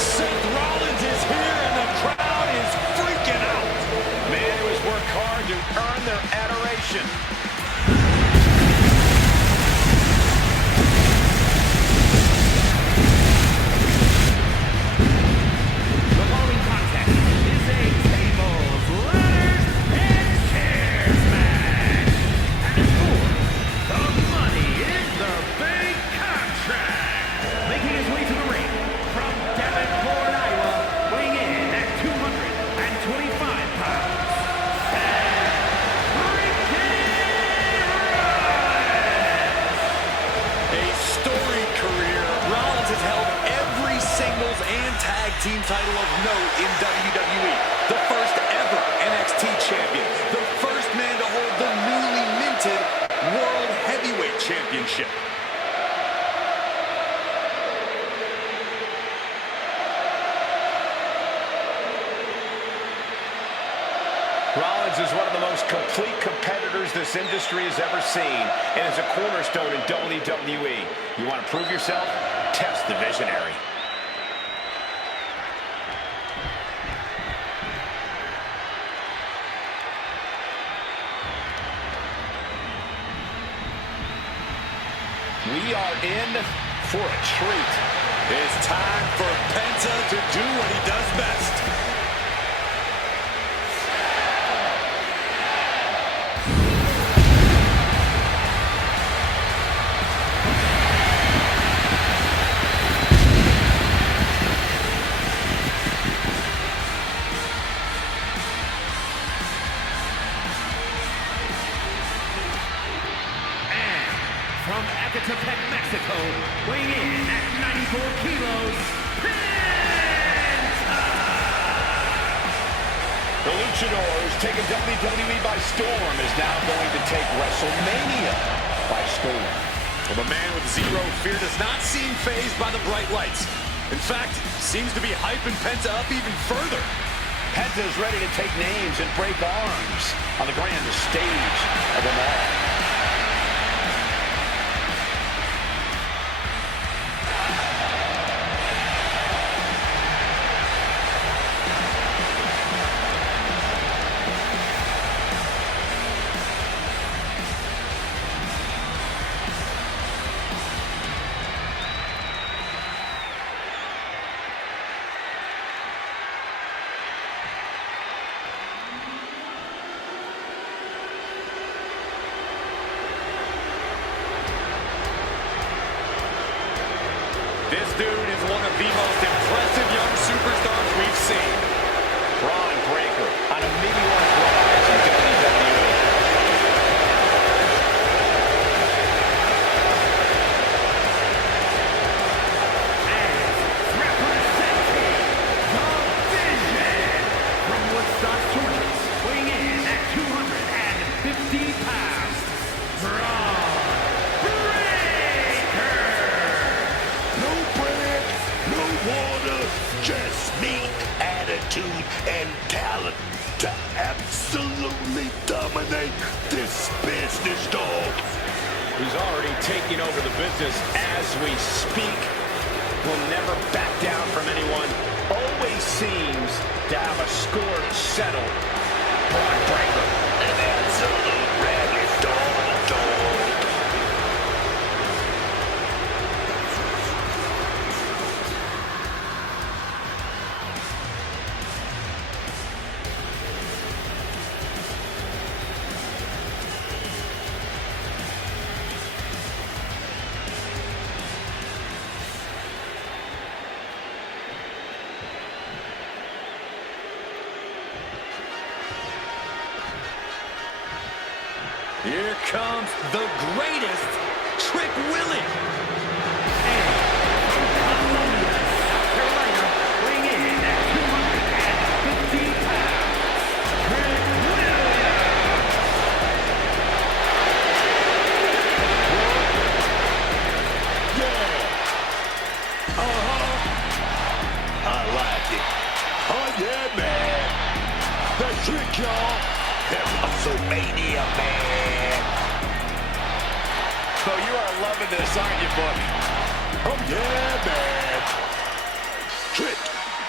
Seth Rollins is here and the crowd is freaking out. Men who has worked hard to earn their adoration. The following contest is a tables, ladders, and chairs match. And it's for the Money in the Bank contract. Making his way to the ring from Davenport, Iowa, weighing in at 225 pounds. A storied career. Rollins has held every singles and tag team title of note in WWE. The first ever NXT champion. The first man to hold the newly minted World Heavyweight Championship. Rollins is one of the most complete competitors this industry has ever seen and is a cornerstone in WWE. You want to prove yourself? Test the visionary. We are in for a treat. It's time for Penta to do what he does best. From Ecatepec, Mexico, weighing in at 94 kilos, Penta! The Luchador, who's taken WWE by storm, is now going to take WrestleMania by storm. Well, the man with zero fear does not seem fazed by the bright lights. In fact, seems to be hyping Penta up even further. Penta is ready to take names and break arms on the grandest stage of them all. This dude is one of the most impressive young superstars we've seen. Braun Breaker on a meteoric rise in WWE. And representing the Vision from Woodstock, Georgia, weighing in at 250 pounds, Braun Breaker! No bread, no water, just meat, attitude, and talent to absolutely dominate this business, dog. He's already taking over the business as we speak. Will never back down from anyone. Always seems to have a score to settle. Braun Breaker. An absolute rabbit dog. Here comes the greatest, Trick Willie. South Carolina, weighing in at 250 pounds, Trick Williams! Yeah. I like it. Oh, yeah, man. The trick, y'all. WrestleMania, man. So you are loving this, aren't you, Book? Oh, yeah, man. Trick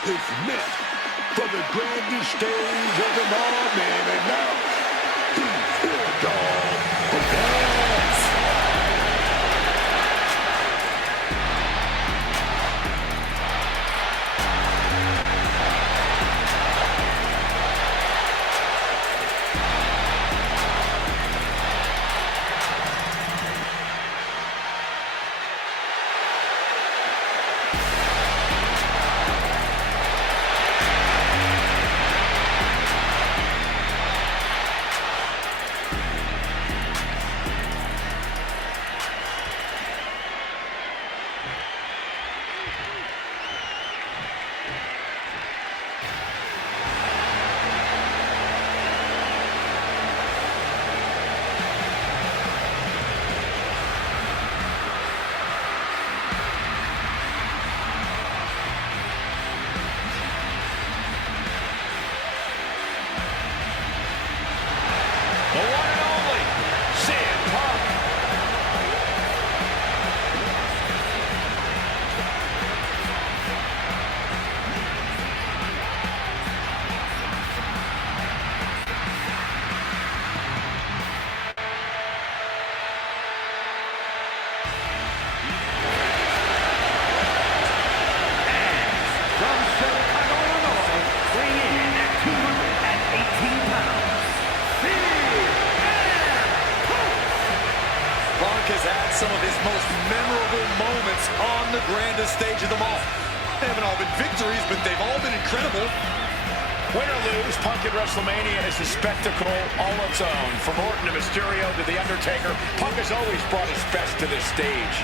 is meant for the grandest stage of them all, man. And now, he's here, dog. Yes. Punk has had some of his most memorable moments on the grandest stage of them all. They haven't all been victories, but they've all been incredible. Win or lose, Punk at WrestleMania is a spectacle all its own. From Orton to Mysterio to The Undertaker, Punk has always brought his best to this stage.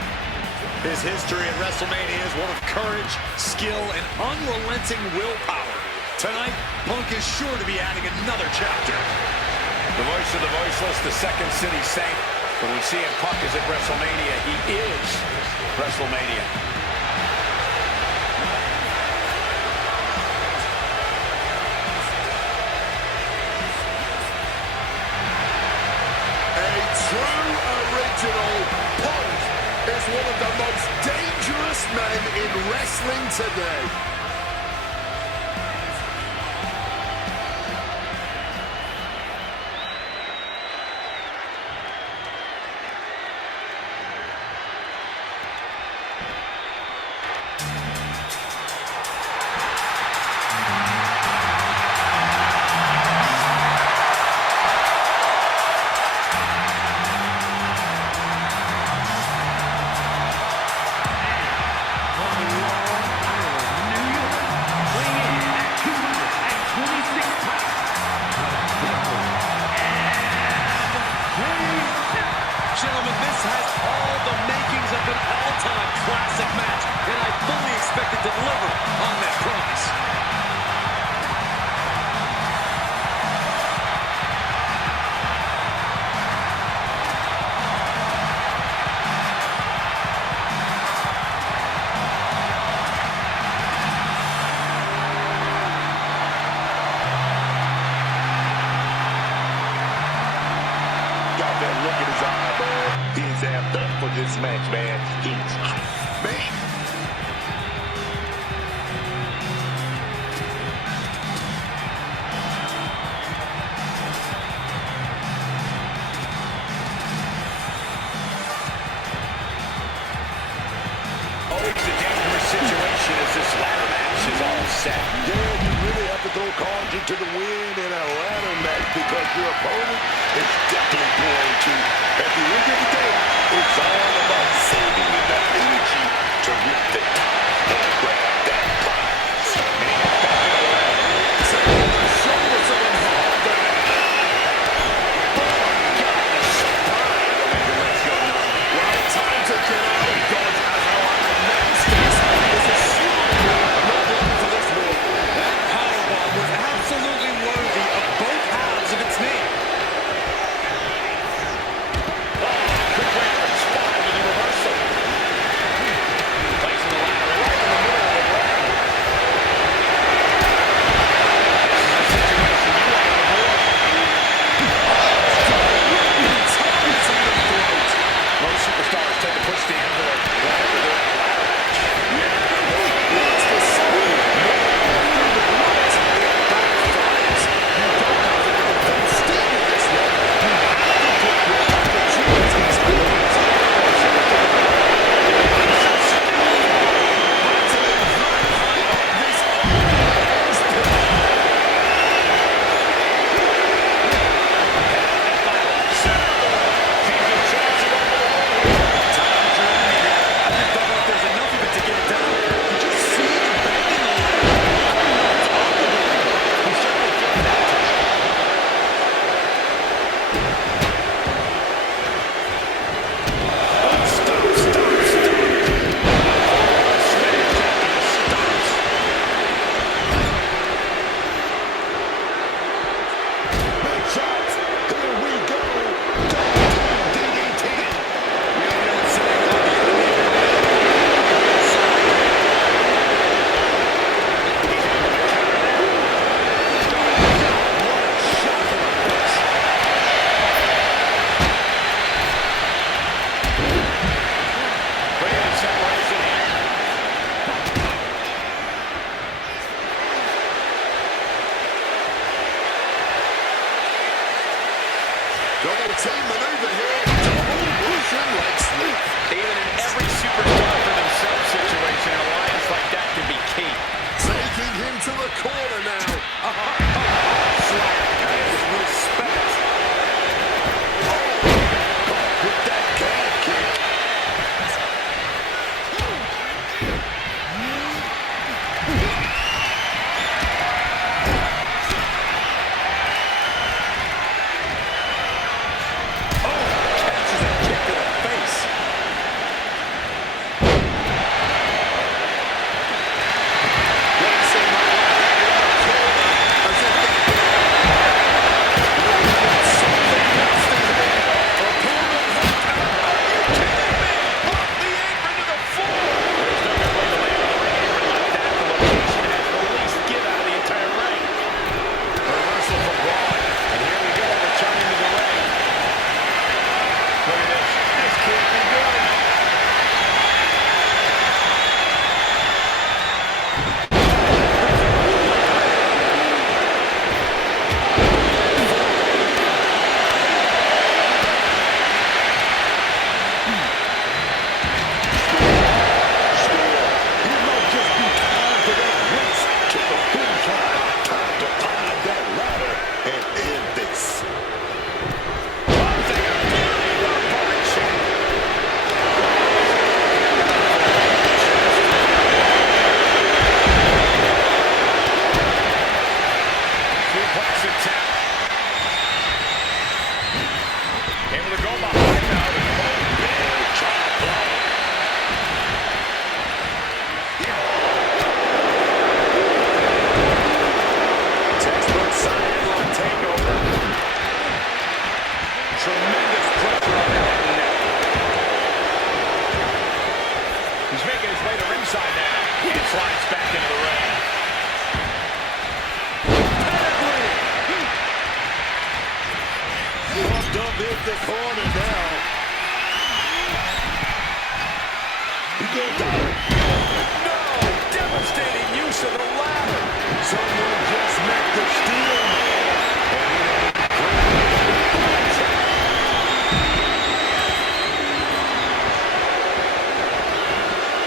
His history at WrestleMania is one of courage, skill, and unrelenting willpower. Tonight, Punk is sure to be adding another chapter. The voice of the voiceless, the second city saint. When we see him, Punk is at WrestleMania. He is WrestleMania. A true original. Punk is one of the most dangerous men in wrestling today. Gentlemen, this has all the makings of an all-time classic match, and I fully expect it to deliver on that promise. Got that look in his eye, man. He's amped up for this match, man. He's hyped, man. Always a dangerous situation as this ladder match is all set. Yeah, you really have to throw cards into the wind in a ladder match because your opponent is definitely going to. At the end of the day, it's all about saving enough energy to reach the top and grab that prize. And he got back in the ladder. Taking the shoulders of him hard there. Got the spine of the let's go now. Well, time to get out of Dodge as how I announced this. It's a short not long for this one. That powerbomb was absolutely worthy of both halves of its name. Quick way to respond with the reversal. Placing the ladder right in the middle of the ring. This is a situation you want to avoid. Most superstars tend to push the envelope whenever they're in a ladder match. What's the speed? Through the lights, it backfires. You don't have to go full steam in this one. You have to put your opportunities away. Battling very high up, this always There's enough of it to get it down. You just see him banging the ladder. He's certainly feeling that tension. Big shots. Here we go. DDT. Brilliant separation here. double team maneuver here. Double Russian leg sweep. Even in every superstar for themselves situation, an alliance like that can be key. Taking him to the corner now. That is respect. With that calf kick. ringside now. And slides back into the ring. Bumped up in the corner now. No! Devastating use of the ladder. Someone just met the steel man.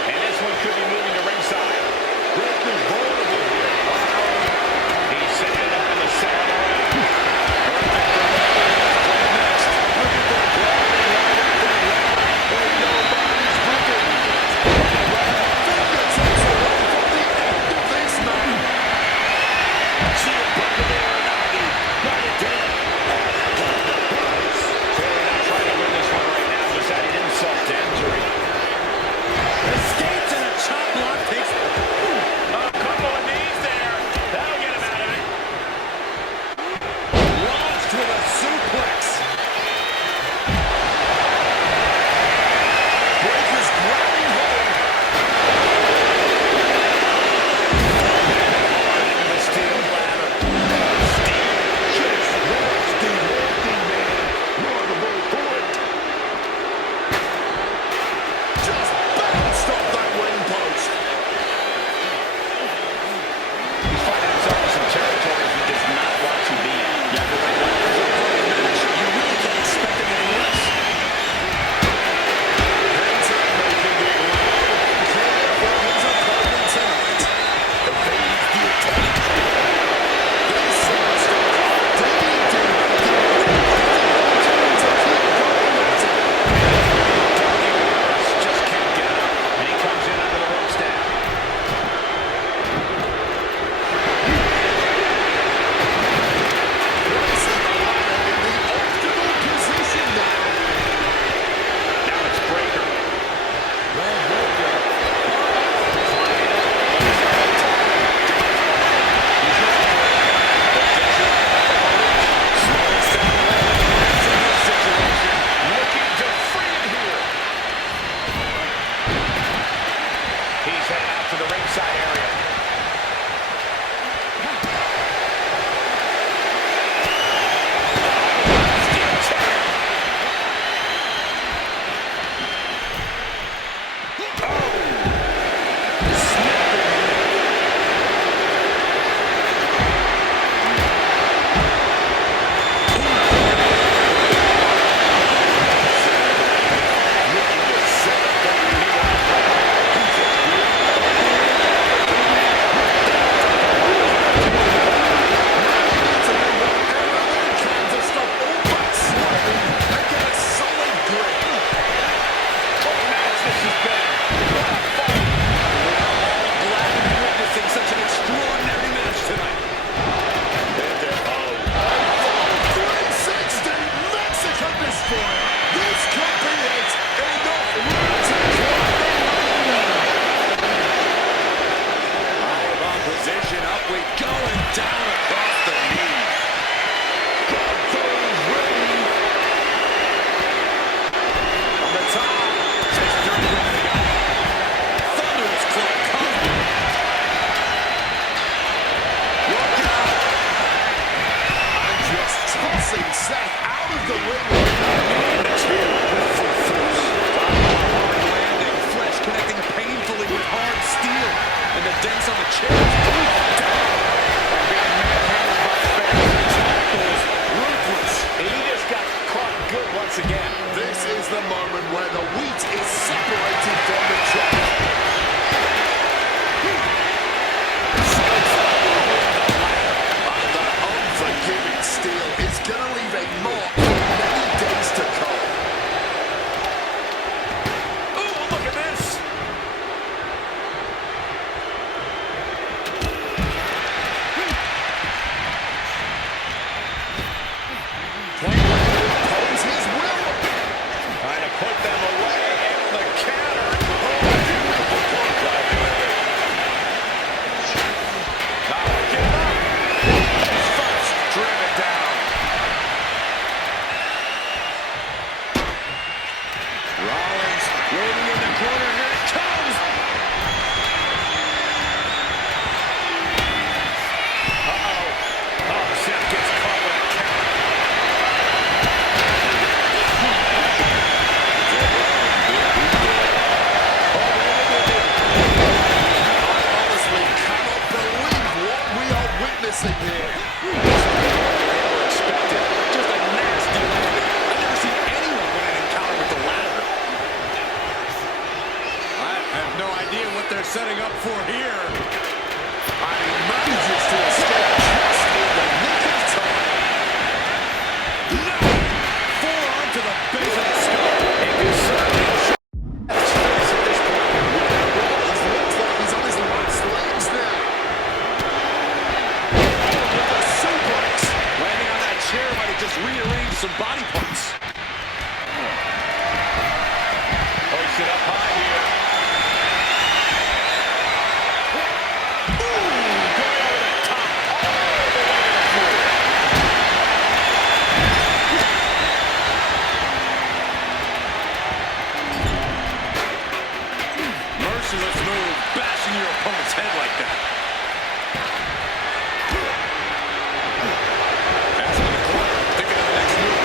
And this one could be moving to ringside. Brock is vulnerable here. He's setting it up in the center of the ring. Trying to put them away, and the counter. Oh, beautiful. setting up for here. And he manages to escape just in the nick of time. No! Forearm to the base of the skull. It can certainly show his face at this point. It looks like he's on his last legs now. With a suplex. Landing on that chair might have just rearranged some body parts. Hoisted up high here. Merciless move, bashing your opponent's head like that. That's in the corner, thinking of the next move.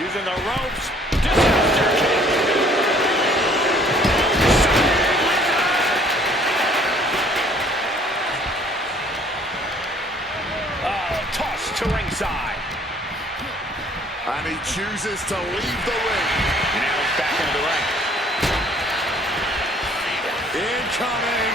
Using the ropes. Disaster kick. To ringside. And he chooses to leave the ring. Now he's back into the ring. Incoming.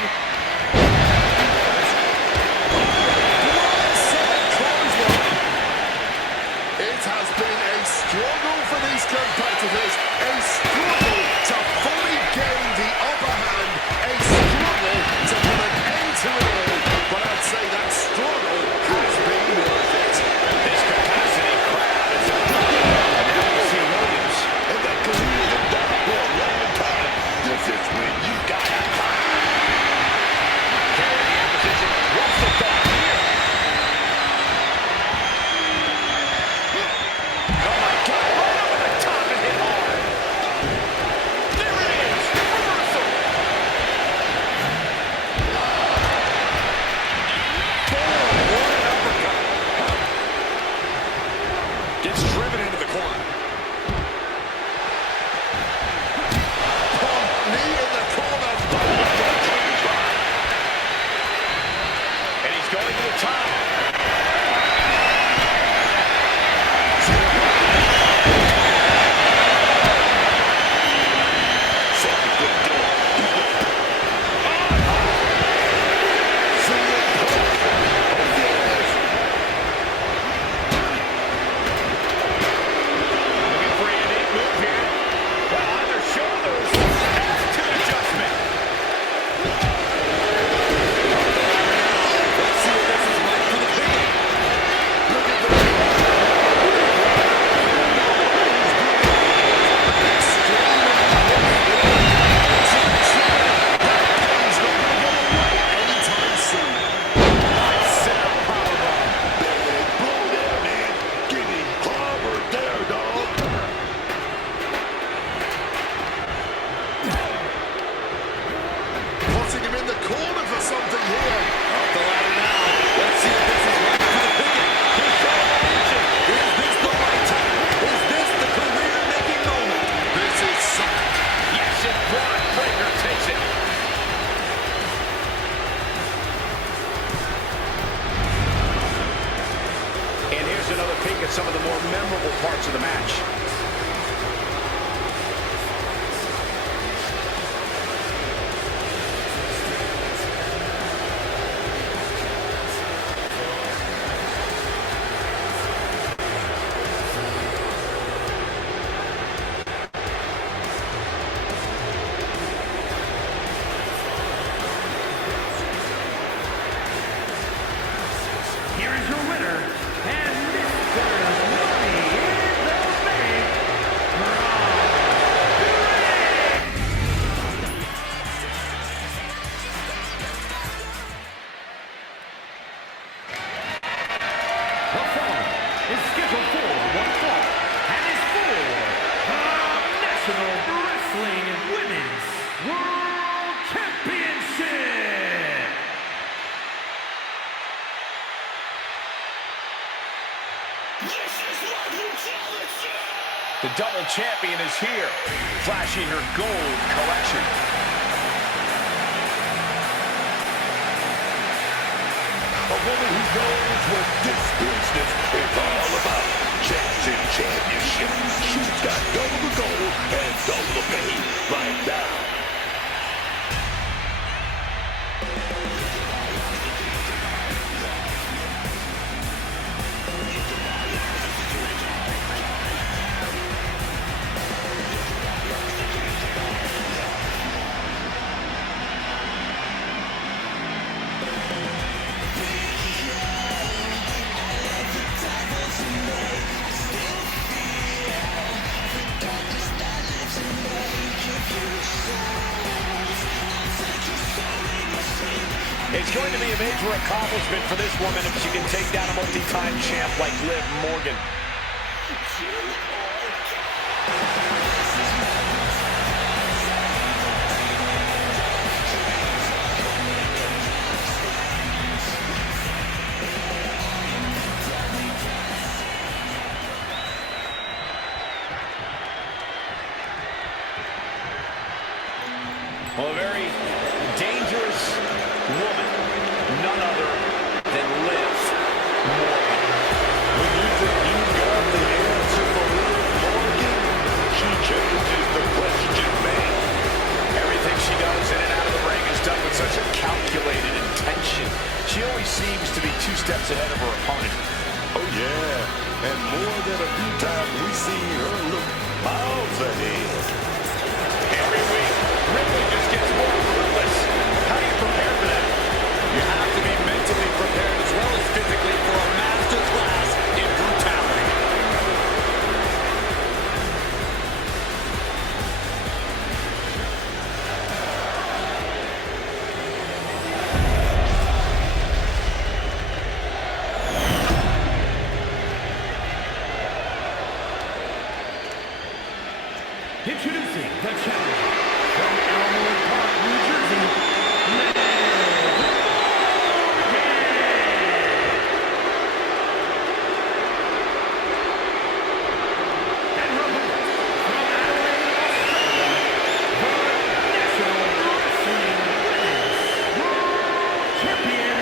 It has been a struggle for these competitors. A struggle to fully gain the upper hand. A struggle to put an end to it all. But I'd say that struggle has been worth it. This capacity crowd is enough. And now you see Williams. And that career has done for a long time. This is when you gotta climb. Carrying the opposition. What's the thought here? Oh my God. Right over the top and hit hard. There it is. Reversal. Boom. What an uppercut. Gets driven into the corner. Knee in the corner. And he's going to the top. Looking for a unique move here. Well, on their shoulders. Attitude adjustment. Let's see if this is right for the pin. Look at that. Anytime soon. Sit out powerbomb. Blow there, man. Getting clobbered there, dog. Putting him in the corner for something here. Up the ladder now. Let's see if this is right for the picking. He's showing the action. Is this the right time? Is this the career-making moment? This is something. Yes, if Braun Breaker takes it. And here's another peek at some of the more memorable parts of the match. Here is your winner, and Mr. Money in the Bank, The following is scheduled for one fall and is for the National Wrestling Women's World Championship. The double champion is here, flashing her gold collection. woman who knows what this business is all about. Chasing championship. She's got double the gold and double the pay right now. It's going to be a major accomplishment for this woman if she can take down a multi-time champ like Liv Morgan. Well, a very dangerous woman, none other than Liv Morgan. When you think you got the answer for Liv Morgan, she changes the question, man. Everything she does in and out of the ring is done with such a calculated intention. She always seems to be 2 steps ahead of her opponent. Oh, yeah. And more than a few times we see her look miles ahead. Every week, Ripley just gets more ruthless. How do you prepare for that? You have to be mentally prepared as well as physically for a master class in brutality. Introducing the challenger from Elmwood Park, New Jersey, Liv Morgan. And her opponent from Adelaide, Australia, the National Wrestling Women's World Champion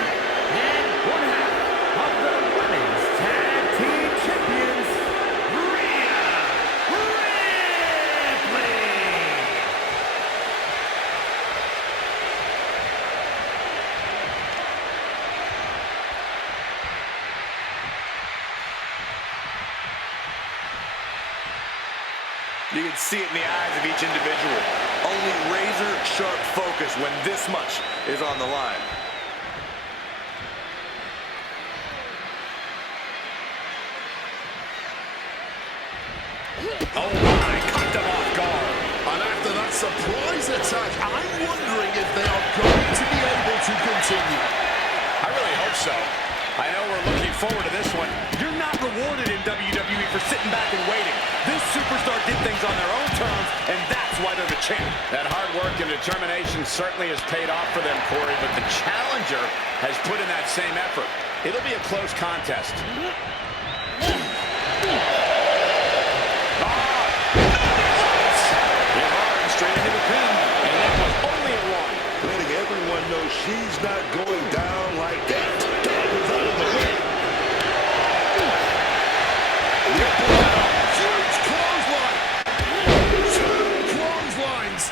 and one half of the Women's Tag Team Champions, Rhea Ripley. You can see it in the eyes of each individual. Only razor-sharp focus when this much is on the line. Oh my, caught them off guard. And after that surprise attack, I'm wondering if they are going to be able to continue. I really hope so. I know we're looking forward to this one. You're not rewarded in WWE for sitting back and waiting. This superstar did things on their own terms, and that's why they're the champ. That hard work and determination certainly has paid off for them, Corey, but the challenger has put in that same effort. It'll be a close contest. Straight into the pin, and that was only a one. Letting everyone know she's not going down like that. Dog is out of the way. Huge clothesline. 2 clotheslines.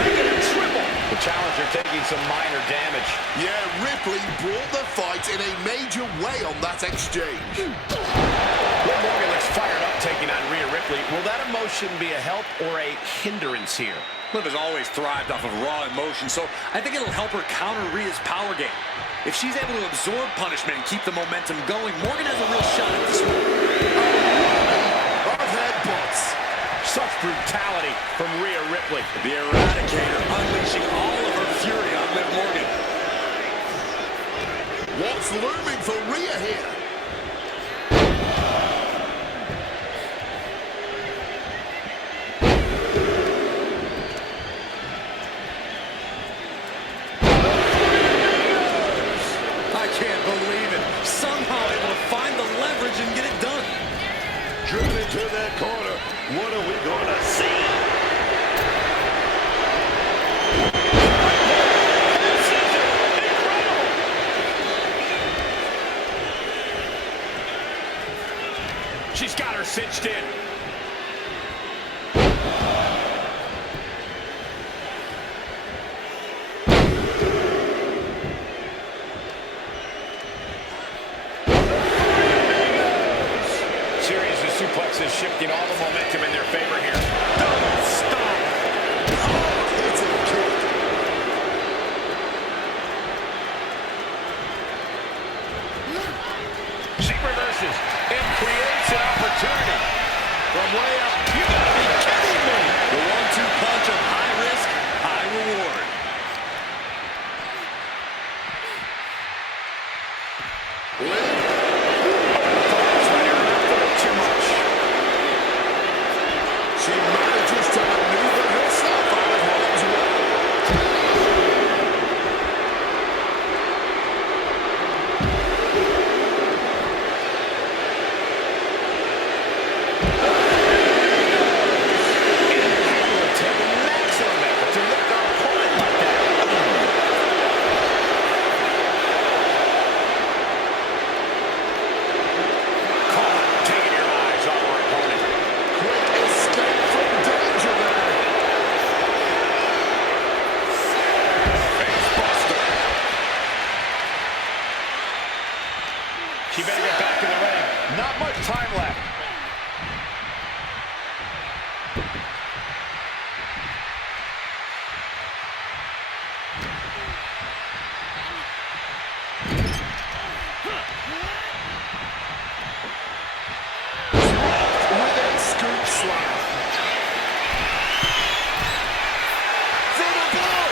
Making a triple. The challenger taking some minor damage. Yeah, Ripley brought the fight in a major way on that exchange. Liv Morgan looks fired up taking on Rhea Ripley. Will that emotion be a help or a hindrance here? Liv has always thrived off of raw emotion, so I think it'll help her counter Rhea's power game. If she's able to absorb punishment and keep the momentum going, Morgan has a real shot at this one. Of headbutts. Such brutality from Rhea Ripley. The Eradicator unleashing all of her fury on Liv Morgan. What's looming for Rhea here? I can't believe it. Somehow able to find the leverage and get it done. Driven into that corner. What are we going to see? cinched in. Series of suplexes shifting all the momentum in their favor here. Double stop. Oh, it's a kick. She reverses and creates an opportunity. From way up, you gotta be kidding me. The 1-2 punch of high risk, high reward. She manages to maneuver herself out of harm's way. She better get back to the ring. Not much time left. With a scoop slam. For the blow.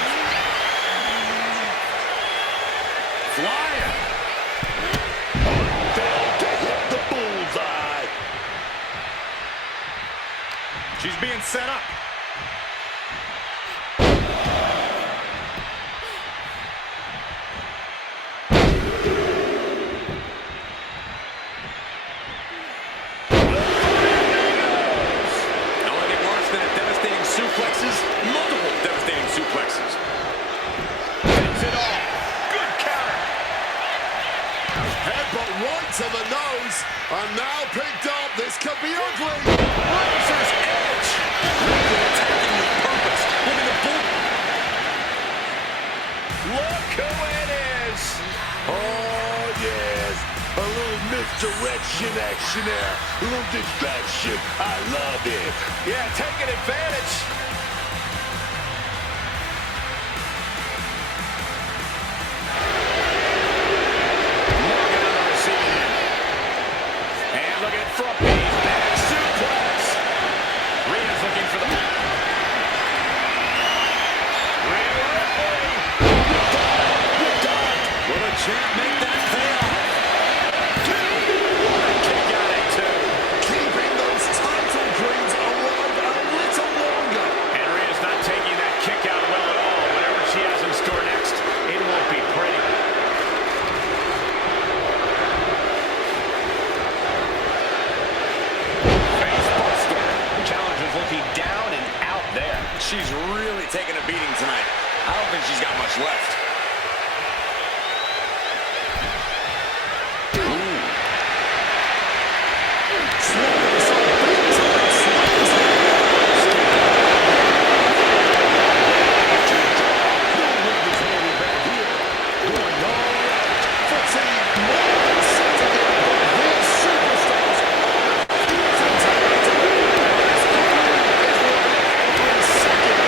Flying. Failed to hit the bullseye. She's being set up. Suplexes, multiple devastating suplexes. Hits it all. Good counter. Headbutt right to the nose. And now picked up. This could be ugly. Razor's edge. Really attacking with purpose. Look at the boot. Look who it is. Oh, yes. A little misdirection action there. A little distraction. I love it. Yeah, taking advantage. Morgan on the receiving end. And look at front piece. Back suplex. Rhea's looking for the... Rhea Ripley. Will the champ make that pay off? What a kick out at two. Keeping those title dreams alive a little longer. And Rhea's not taking that kick out well at all. Whatever she has in store next, it won't be pretty. Facebuster. The challenger's looking down and out there. She's really taking a beating tonight. I don't think she's got much left. Swallowing some big time swings there. No one is holding back here. Going all out. Fatigue more than set to get these superstars on a fusing time to win. This feud is worth every second.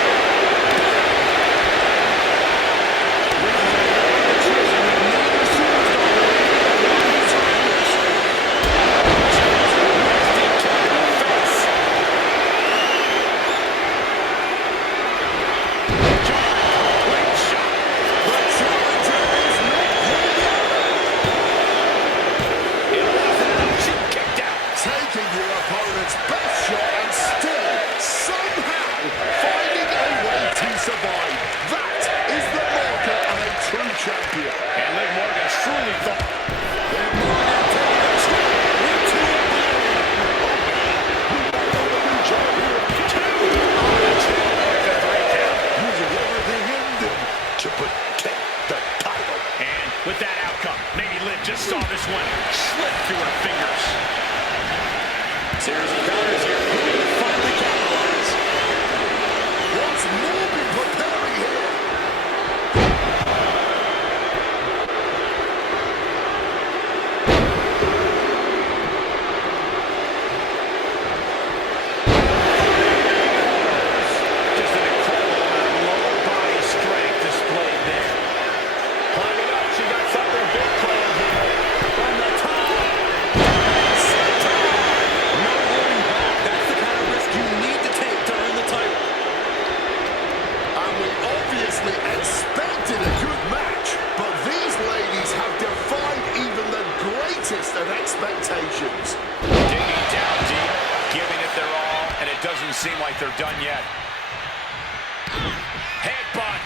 seem like they're done yet. Headbutt.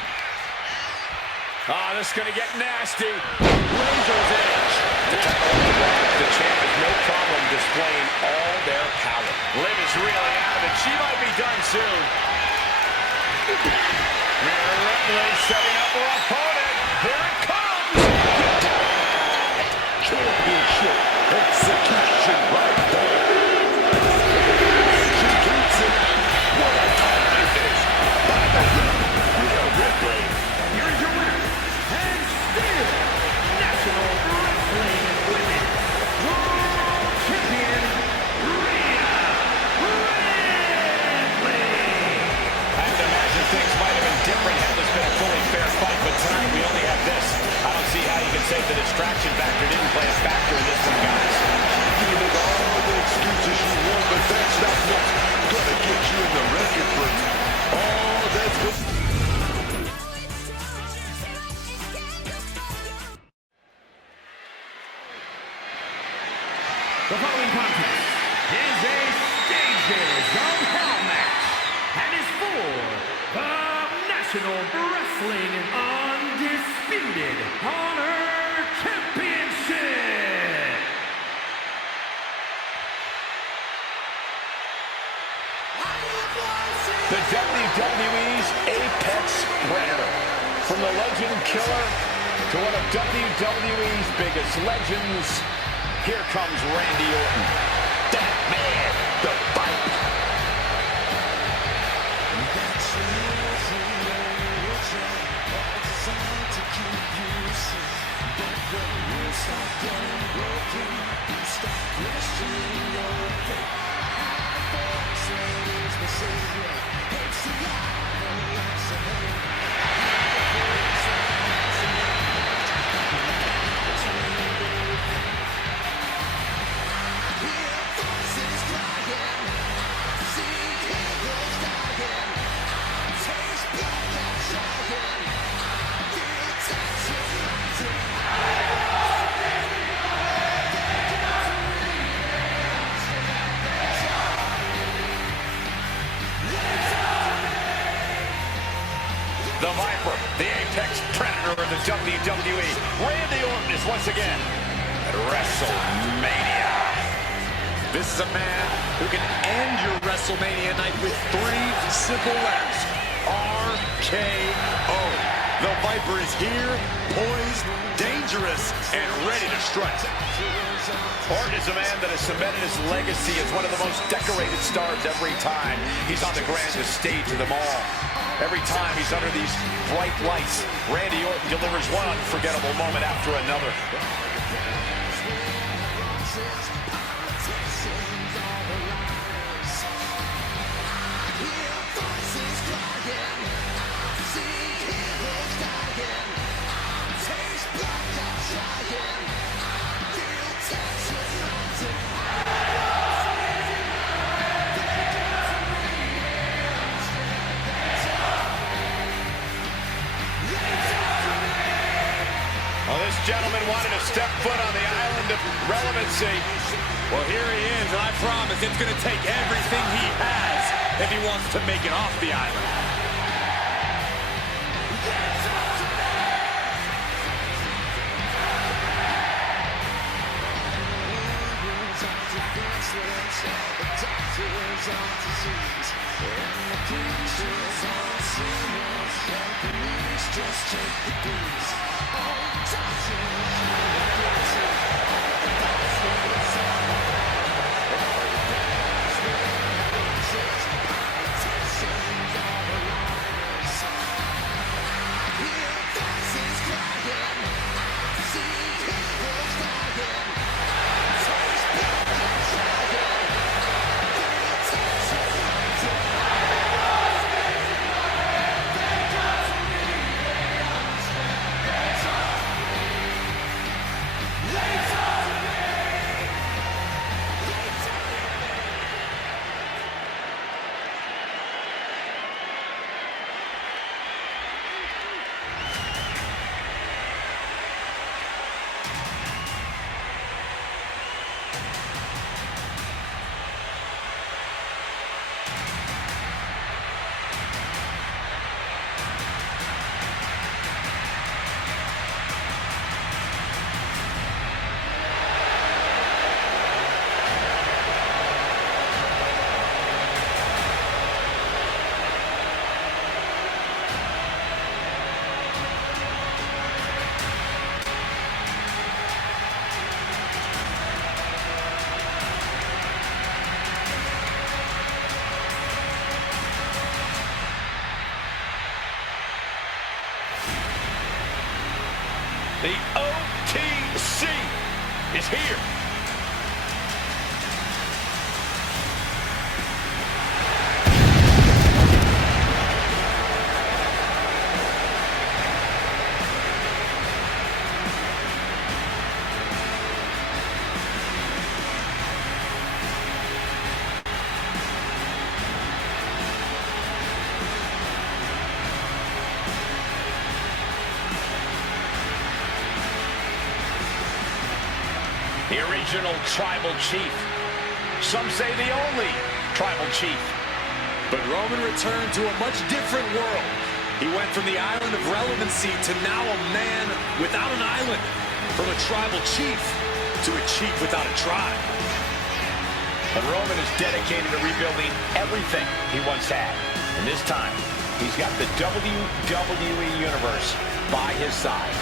Oh, this is going to get nasty. Razor's edge. The champ has no problem displaying all their power. Liv is really out of it. She might be done soon. Rhea Ripley setting up her opponent. Here it comes. Championship execution right there. She keeps it. What a timely finish by the Rhea Ripley. Here's your winner, and still National Wrestling Women's World Champion, Rhea Ripley. I have to imagine things might have been different had this been a fully fair fight, but tonight we only have this. I don't see how you can say the distraction factor didn't play a factor in this one, guys. You can make all the excuses you want, but that's not what's gonna get you in the record book. Oh, that's good. The following contest is a Stages of Hell match and is for the National Wrestling Undisputed Honor Championship. The WWE's Apex Predator. From the legend killer to one of WWE's biggest legends, here comes Randy Orton. That man, the Viper. The Viper, the Apex Predator of the WWE. Randy Orton is once again at WrestleMania. This is a man who can end your WrestleMania night with 3 simple letters. RKO. The Viper is here, poised, dangerous, and ready to strike. Orton is a man that has cemented his legacy as one of the most decorated stars every time he's on the grandest stage of them all. Every time he's under these bright lights, Randy Orton delivers one unforgettable moment after another. Well, this gentleman wanted to step foot on the island of relevancy. Well, here he is, and I promise it's going to take everything he has if he wants to make it off the island. The OTC is here. The original tribal chief. Some say the only tribal chief. But Roman returned to a much different world. He went from the island of relevancy to now a man without an island. From a tribal chief to a chief without a tribe. And Roman is dedicated to rebuilding everything he once had. And this time, he's got the WWE Universe by his side.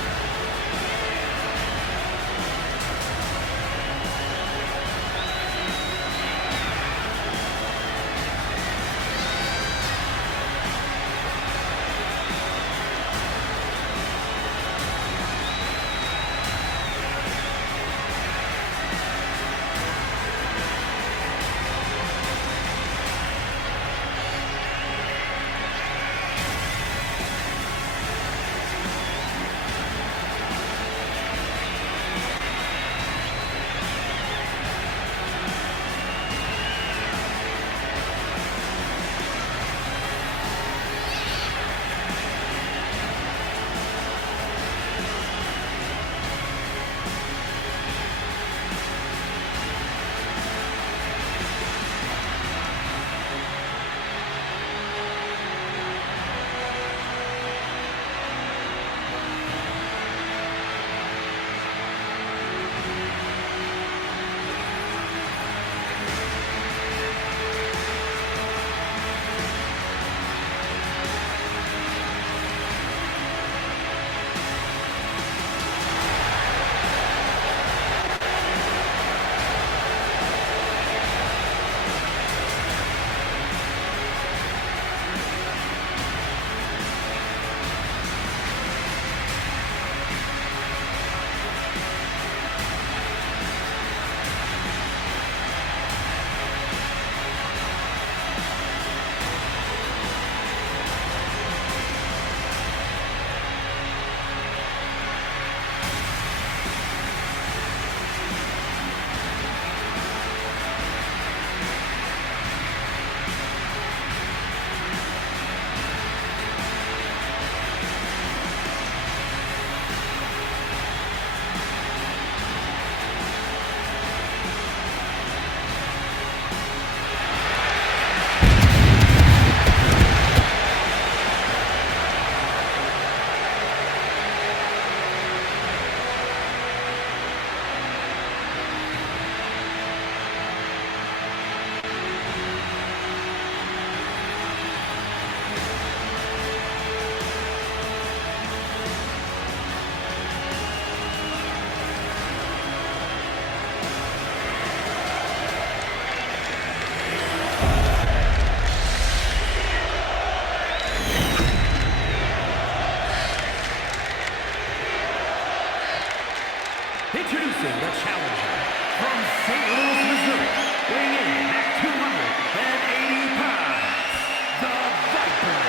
Introducing the challenger from St. Louis, Missouri, weighing in at 280 pounds, the Viper,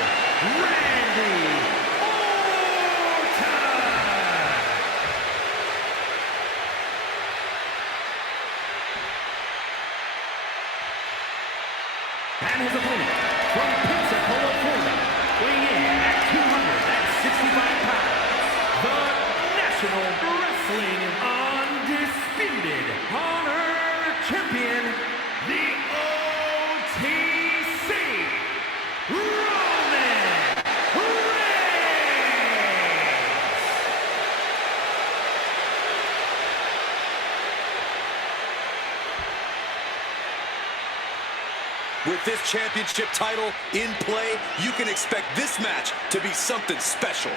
Randy Orton! And his opponent from Pensacola, Florida, weighing in at 265 pounds, the National Wrestling Undisputed Honor Champion, the OTC, Roman Reigns! With this championship title in play, you can expect this match to be something special.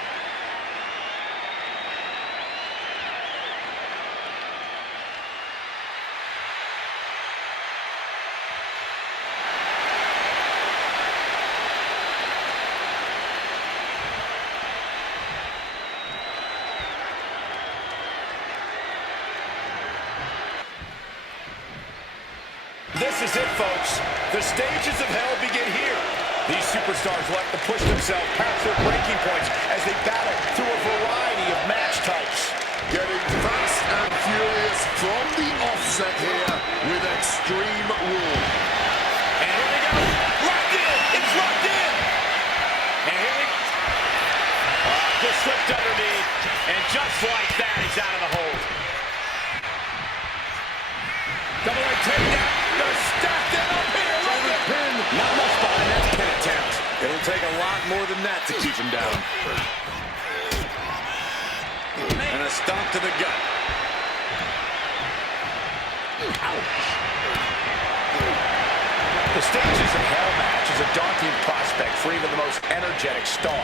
The stages of hell begin here. These superstars like to push themselves past their breaking points as they battle through a variety of match types. Getting fast and furious from the offset here with Extreme Rule. And here we go. Locked in. It's locked in. And here we go. Just slipped underneath. And just like that, he's out of the hold. Double leg takedown. Gonna stack that up here. Look at pin. Not much behind that pin attempt. It'll take a lot more than that to keep him down. And a stomp to the gut. Ouch. The stages of hell match is a daunting prospect for even the most energetic star.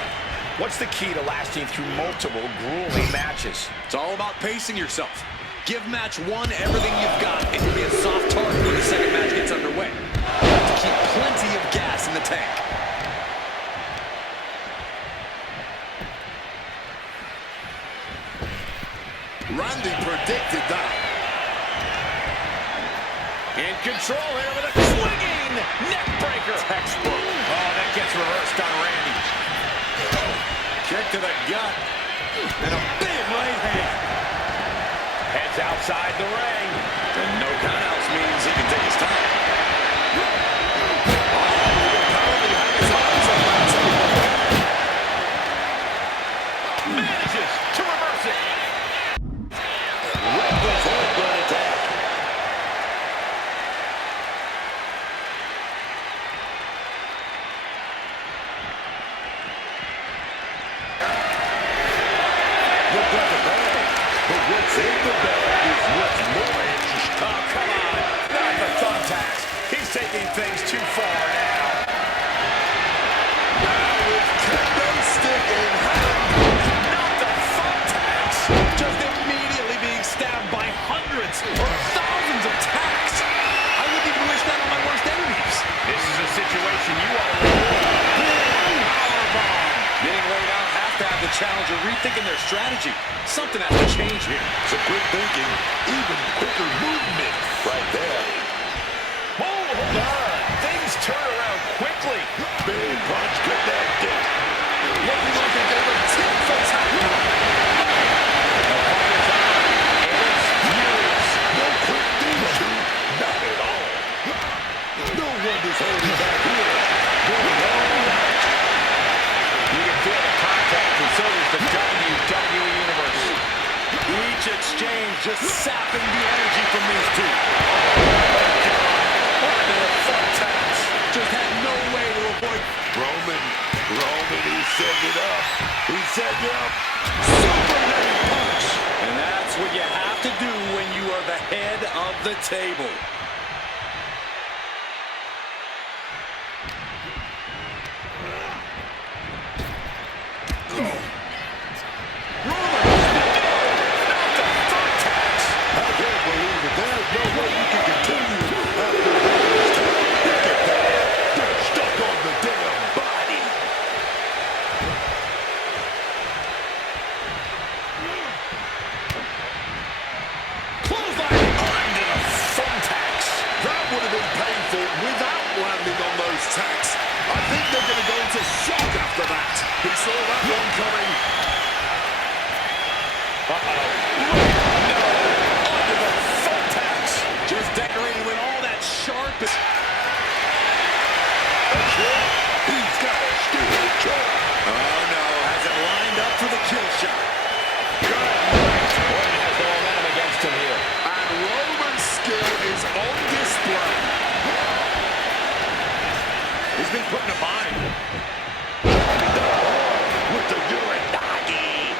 What's the key to lasting through multiple grueling matches? It's all about pacing yourself. Give match one everything you've got, and you'll be a soft target when the second match gets underway. You have to keep plenty of gas in the tank. Randy predicted that. In control here with a swinging neck breaker. Textbook. Oh, that gets reversed on Randy. Kick to the gut. And a big right hand. Heads outside the ring. And no countouts means he can take his time. Manages to reverse it. Reckless overblown attack. Look like a bag, but what's in the bag is what's more interesting. Oh, come on. Not the thumbtacks. He's taking things too far now. Now with kendo stick in hand. Not the thumbtacks. Just immediately being stabbed by hundreds or thousands of tacks. I wouldn't even wish that on my worst enemies. This is a situation you are Getting laid out have to have the challenger rethinking their strategy. Something has to change here. Some quick thinking, even quicker movement right there. hold on. Things turn around quickly. Big punch connected. Looking like they're going to tip for tackle. No quick things, not at all. No one is holding back here. Going all out. You can feel the contact, and so does the WWE Universe. Each exchange just sapping the energy from these two. Thumbtacks. Just had no way to avoid. Roman, he's setting it up. He's setting it up. Super leg punch. And that's what you have to do when you are the head of the table. I can't believe it. There's no way you can continue after this. Look at that. They're stuck on the damn body. Clothesline under the thumbtacks. That would have been painful without landing on those tacks. I think they're going to go into shock after that. He saw that one coming. Under the thumbtacks. Just decorating with all that sharp. He's got a steel jaw. Oh no, has it lined up for the kill shot. Orton has the momentum against him here. And Roman's skill is on display. He's been put in a bind. With the Uranagi.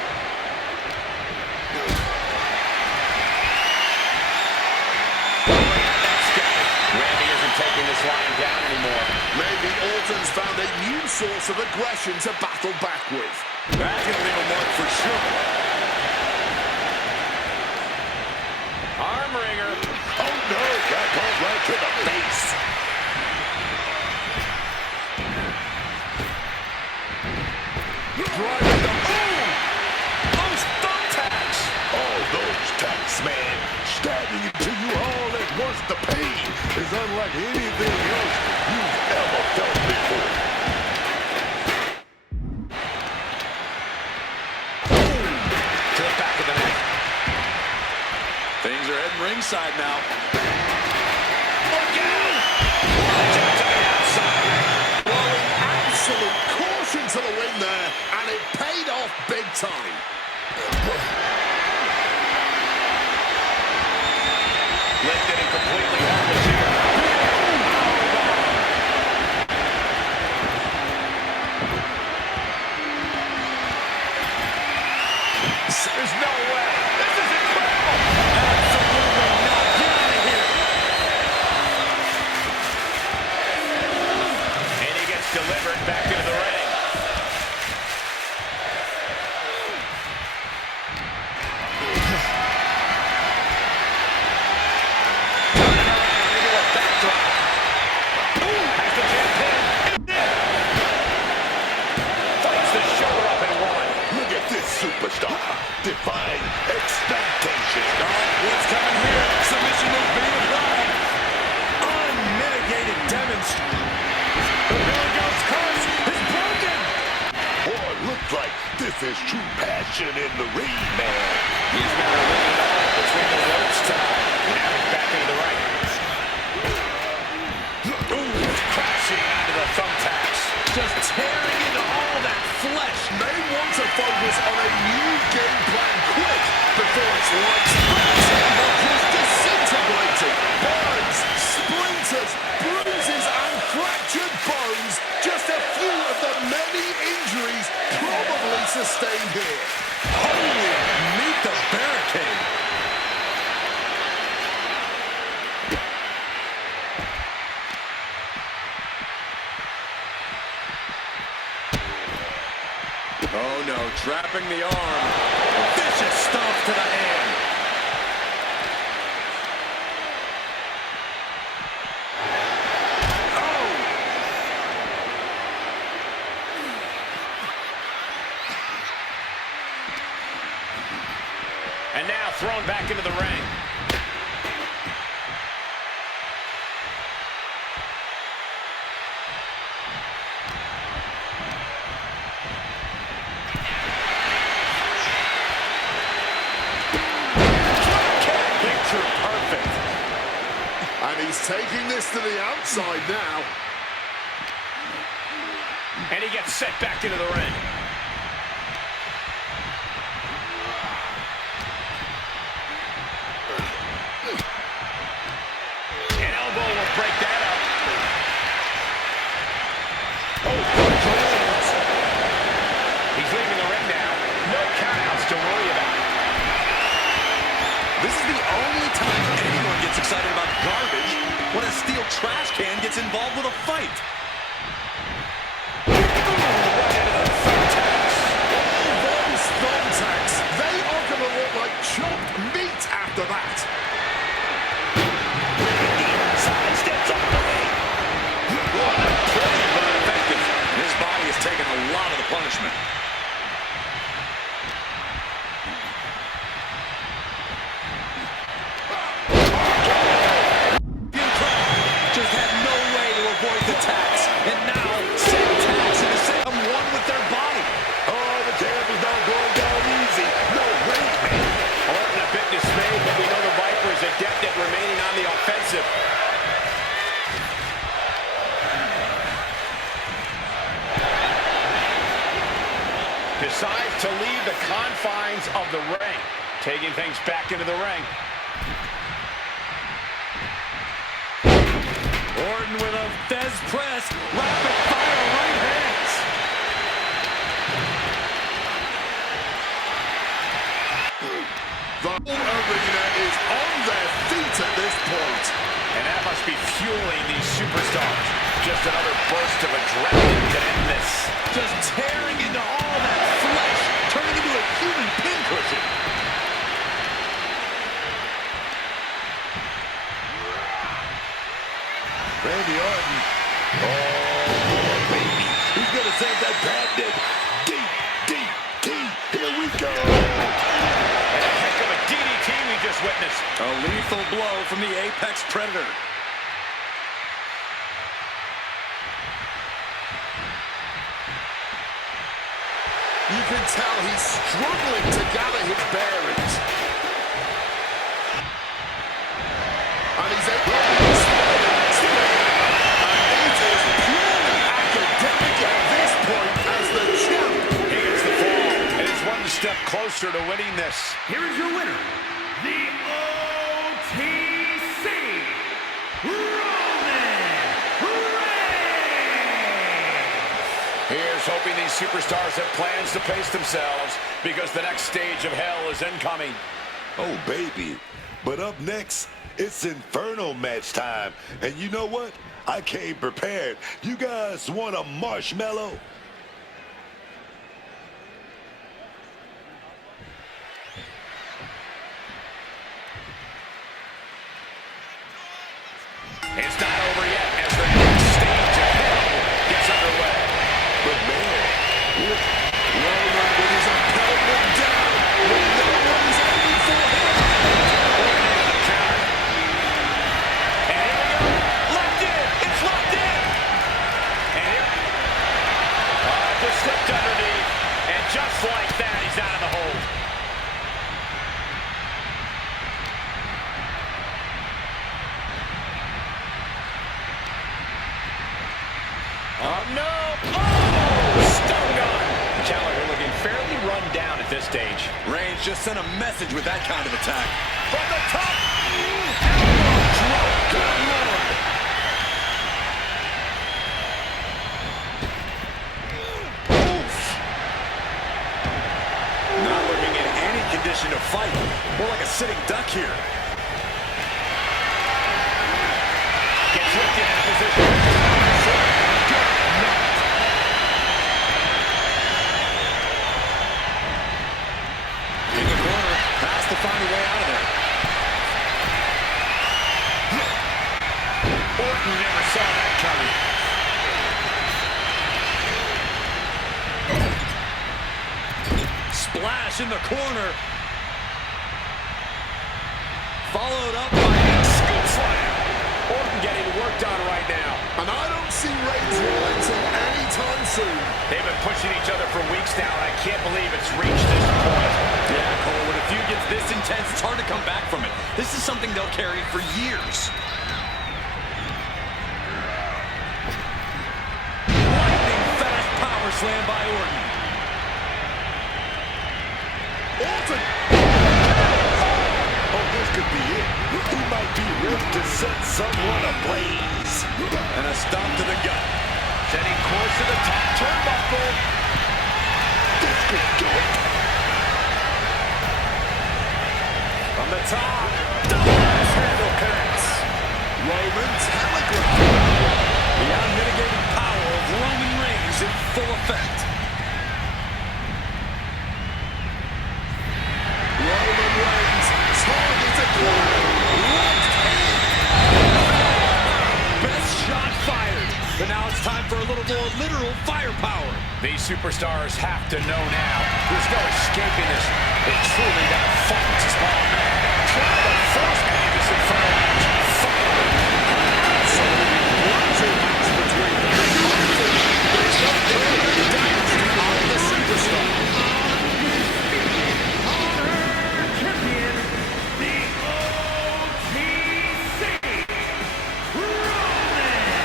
Randy isn't taking this line down anymore. Maybe Orton's found a new source of aggression to battle back with. That's going to leave a mark for sure. Arm wringer. Oh no, that goes right to the face. Driving the Those thumbtacks. Oh, those tacks, man. Stabbing into you all at once. The pain is unlike anything else outside now. Look out! Launch out to the outside. Blowing absolute caution to the wind there, and it paid off big time. Lifted and completely helpless here. There's no way. This is incredible. Absolutely not. Get out of here. And he gets delivered back into the ring. Turning around into a backdrop. Ooh, has the champ pinned. Fights the shoulder up and one. Look at this superstar. Defying expectations. What's coming here? Submission move being applied. Unmitigated demonstration. The Billy Gunns curse is broken. Boy, looks like this is true passion in the ring, man. He's got a ring all between the ropes tonight. Now he's back into the ring. Ooh, crashing onto the thumbtacks. Just tearing into all that flesh. They want to focus on a new game plan quick before it's lights out. Just disintegrating. Burns, splinters, bruises, and fractured bones. Just a few of the many injuries probably sustained here. Holy, meet the barricade. Oh no, trapping the arm. Vicious stomp to the hand. Oh! And now thrown back into the ring. Picture perfect. And he's taking this to the outside now. And he gets set back into the ring. An elbow will break that up. Oh, good clearance. He's leaving the ring now. No countouts to worry about. This is the only time anyone gets excited about garbage when a steel trash can gets involved with a fight. Those thumbtacks, they are going to look like chopped meat after that. Sidesteps off the way. Brilliant but ineffective. His body has taken a lot of the punishment. Just had no way to avoid the tax. And now, same tax in the same one with their body. Oh, the champ is not going down easy. No way, man. Orton a bit dismayed, but we know the Viper is adept at remaining on the offensive. Decides to leave the confines of the ring. Taking things back into the ring. Orton with a Fez press. Rapid fire right hands. The whole arena is on their feet at this point. And that must be fueling these superstars. Just another burst of adrenaline to end this. Just tearing into all that flesh, turning into a human pincushion. Randy Orton. Oh, baby. He's going to save that patented DDT. Here we go. And a heck of a DDT we just witnessed. A lethal blow from the Apex Predator. You can tell he's struggling to gather his bearings. is a spin. And it is purely academic at this point as the champ. He gets the fall, and is one step closer to winning this. Here is your winner, the OTC Roman Reigns. Here's hoping these superstars have plans to pace themselves because the next stage of hell is incoming. Oh, baby. But up next, it's Inferno match time. And you know what? I came prepared. You guys want a marshmallow? It's not over yet as the next stage of hell gets underway. But man, look, Roman with his opponent down when no one's aiming for him. And here we go. Locked in. It's locked in. And here. Just slipped underneath. And just like that, he's out of the hold. Oh, no. Oh, stun gun. Gallagher looking fairly run down at this stage. Reigns just sent a message with that kind of attack. From the top. Good Lord. Oof. Not looking in any condition to fight. More like a sitting duck here. Gets lifted in a position. In the corner, has to find a way out of there. Orton never saw that coming. Splash in the corner. Followed up by a scoop slam. Orton getting worked on right now. And I don't see Reigns relenting anytime soon. They've been pushing each other for weeks now, and I can't believe it's reached this point. Yeah, Cole, when a feud gets this intense, it's hard to come back from it. This is something they'll carry for years. Lightning fast power slam by Orton. Orton! Oh, this could be it. He might be ready to set someone ablaze. And a stomp to the gut. Setting course to the top turnbuckle. This could do it. From the top. Double handle connects. Roman telegraph. The unmitigated power of Roman Reigns in full effect. Roman Reigns targeted Best shot fired. But now it's time for a little more literal firepower. These superstars have to know now. There's no escaping this. They truly got to fight this small man. Trying to force me into this Inferno match. Champion, the OTC Roman Reigns.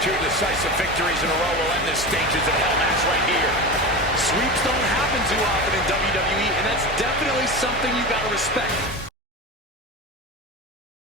Two decisive victories in a row will end this stages of hell match right here. Sweeps don't happen too often in WWE, and that's definitely something you got to respect.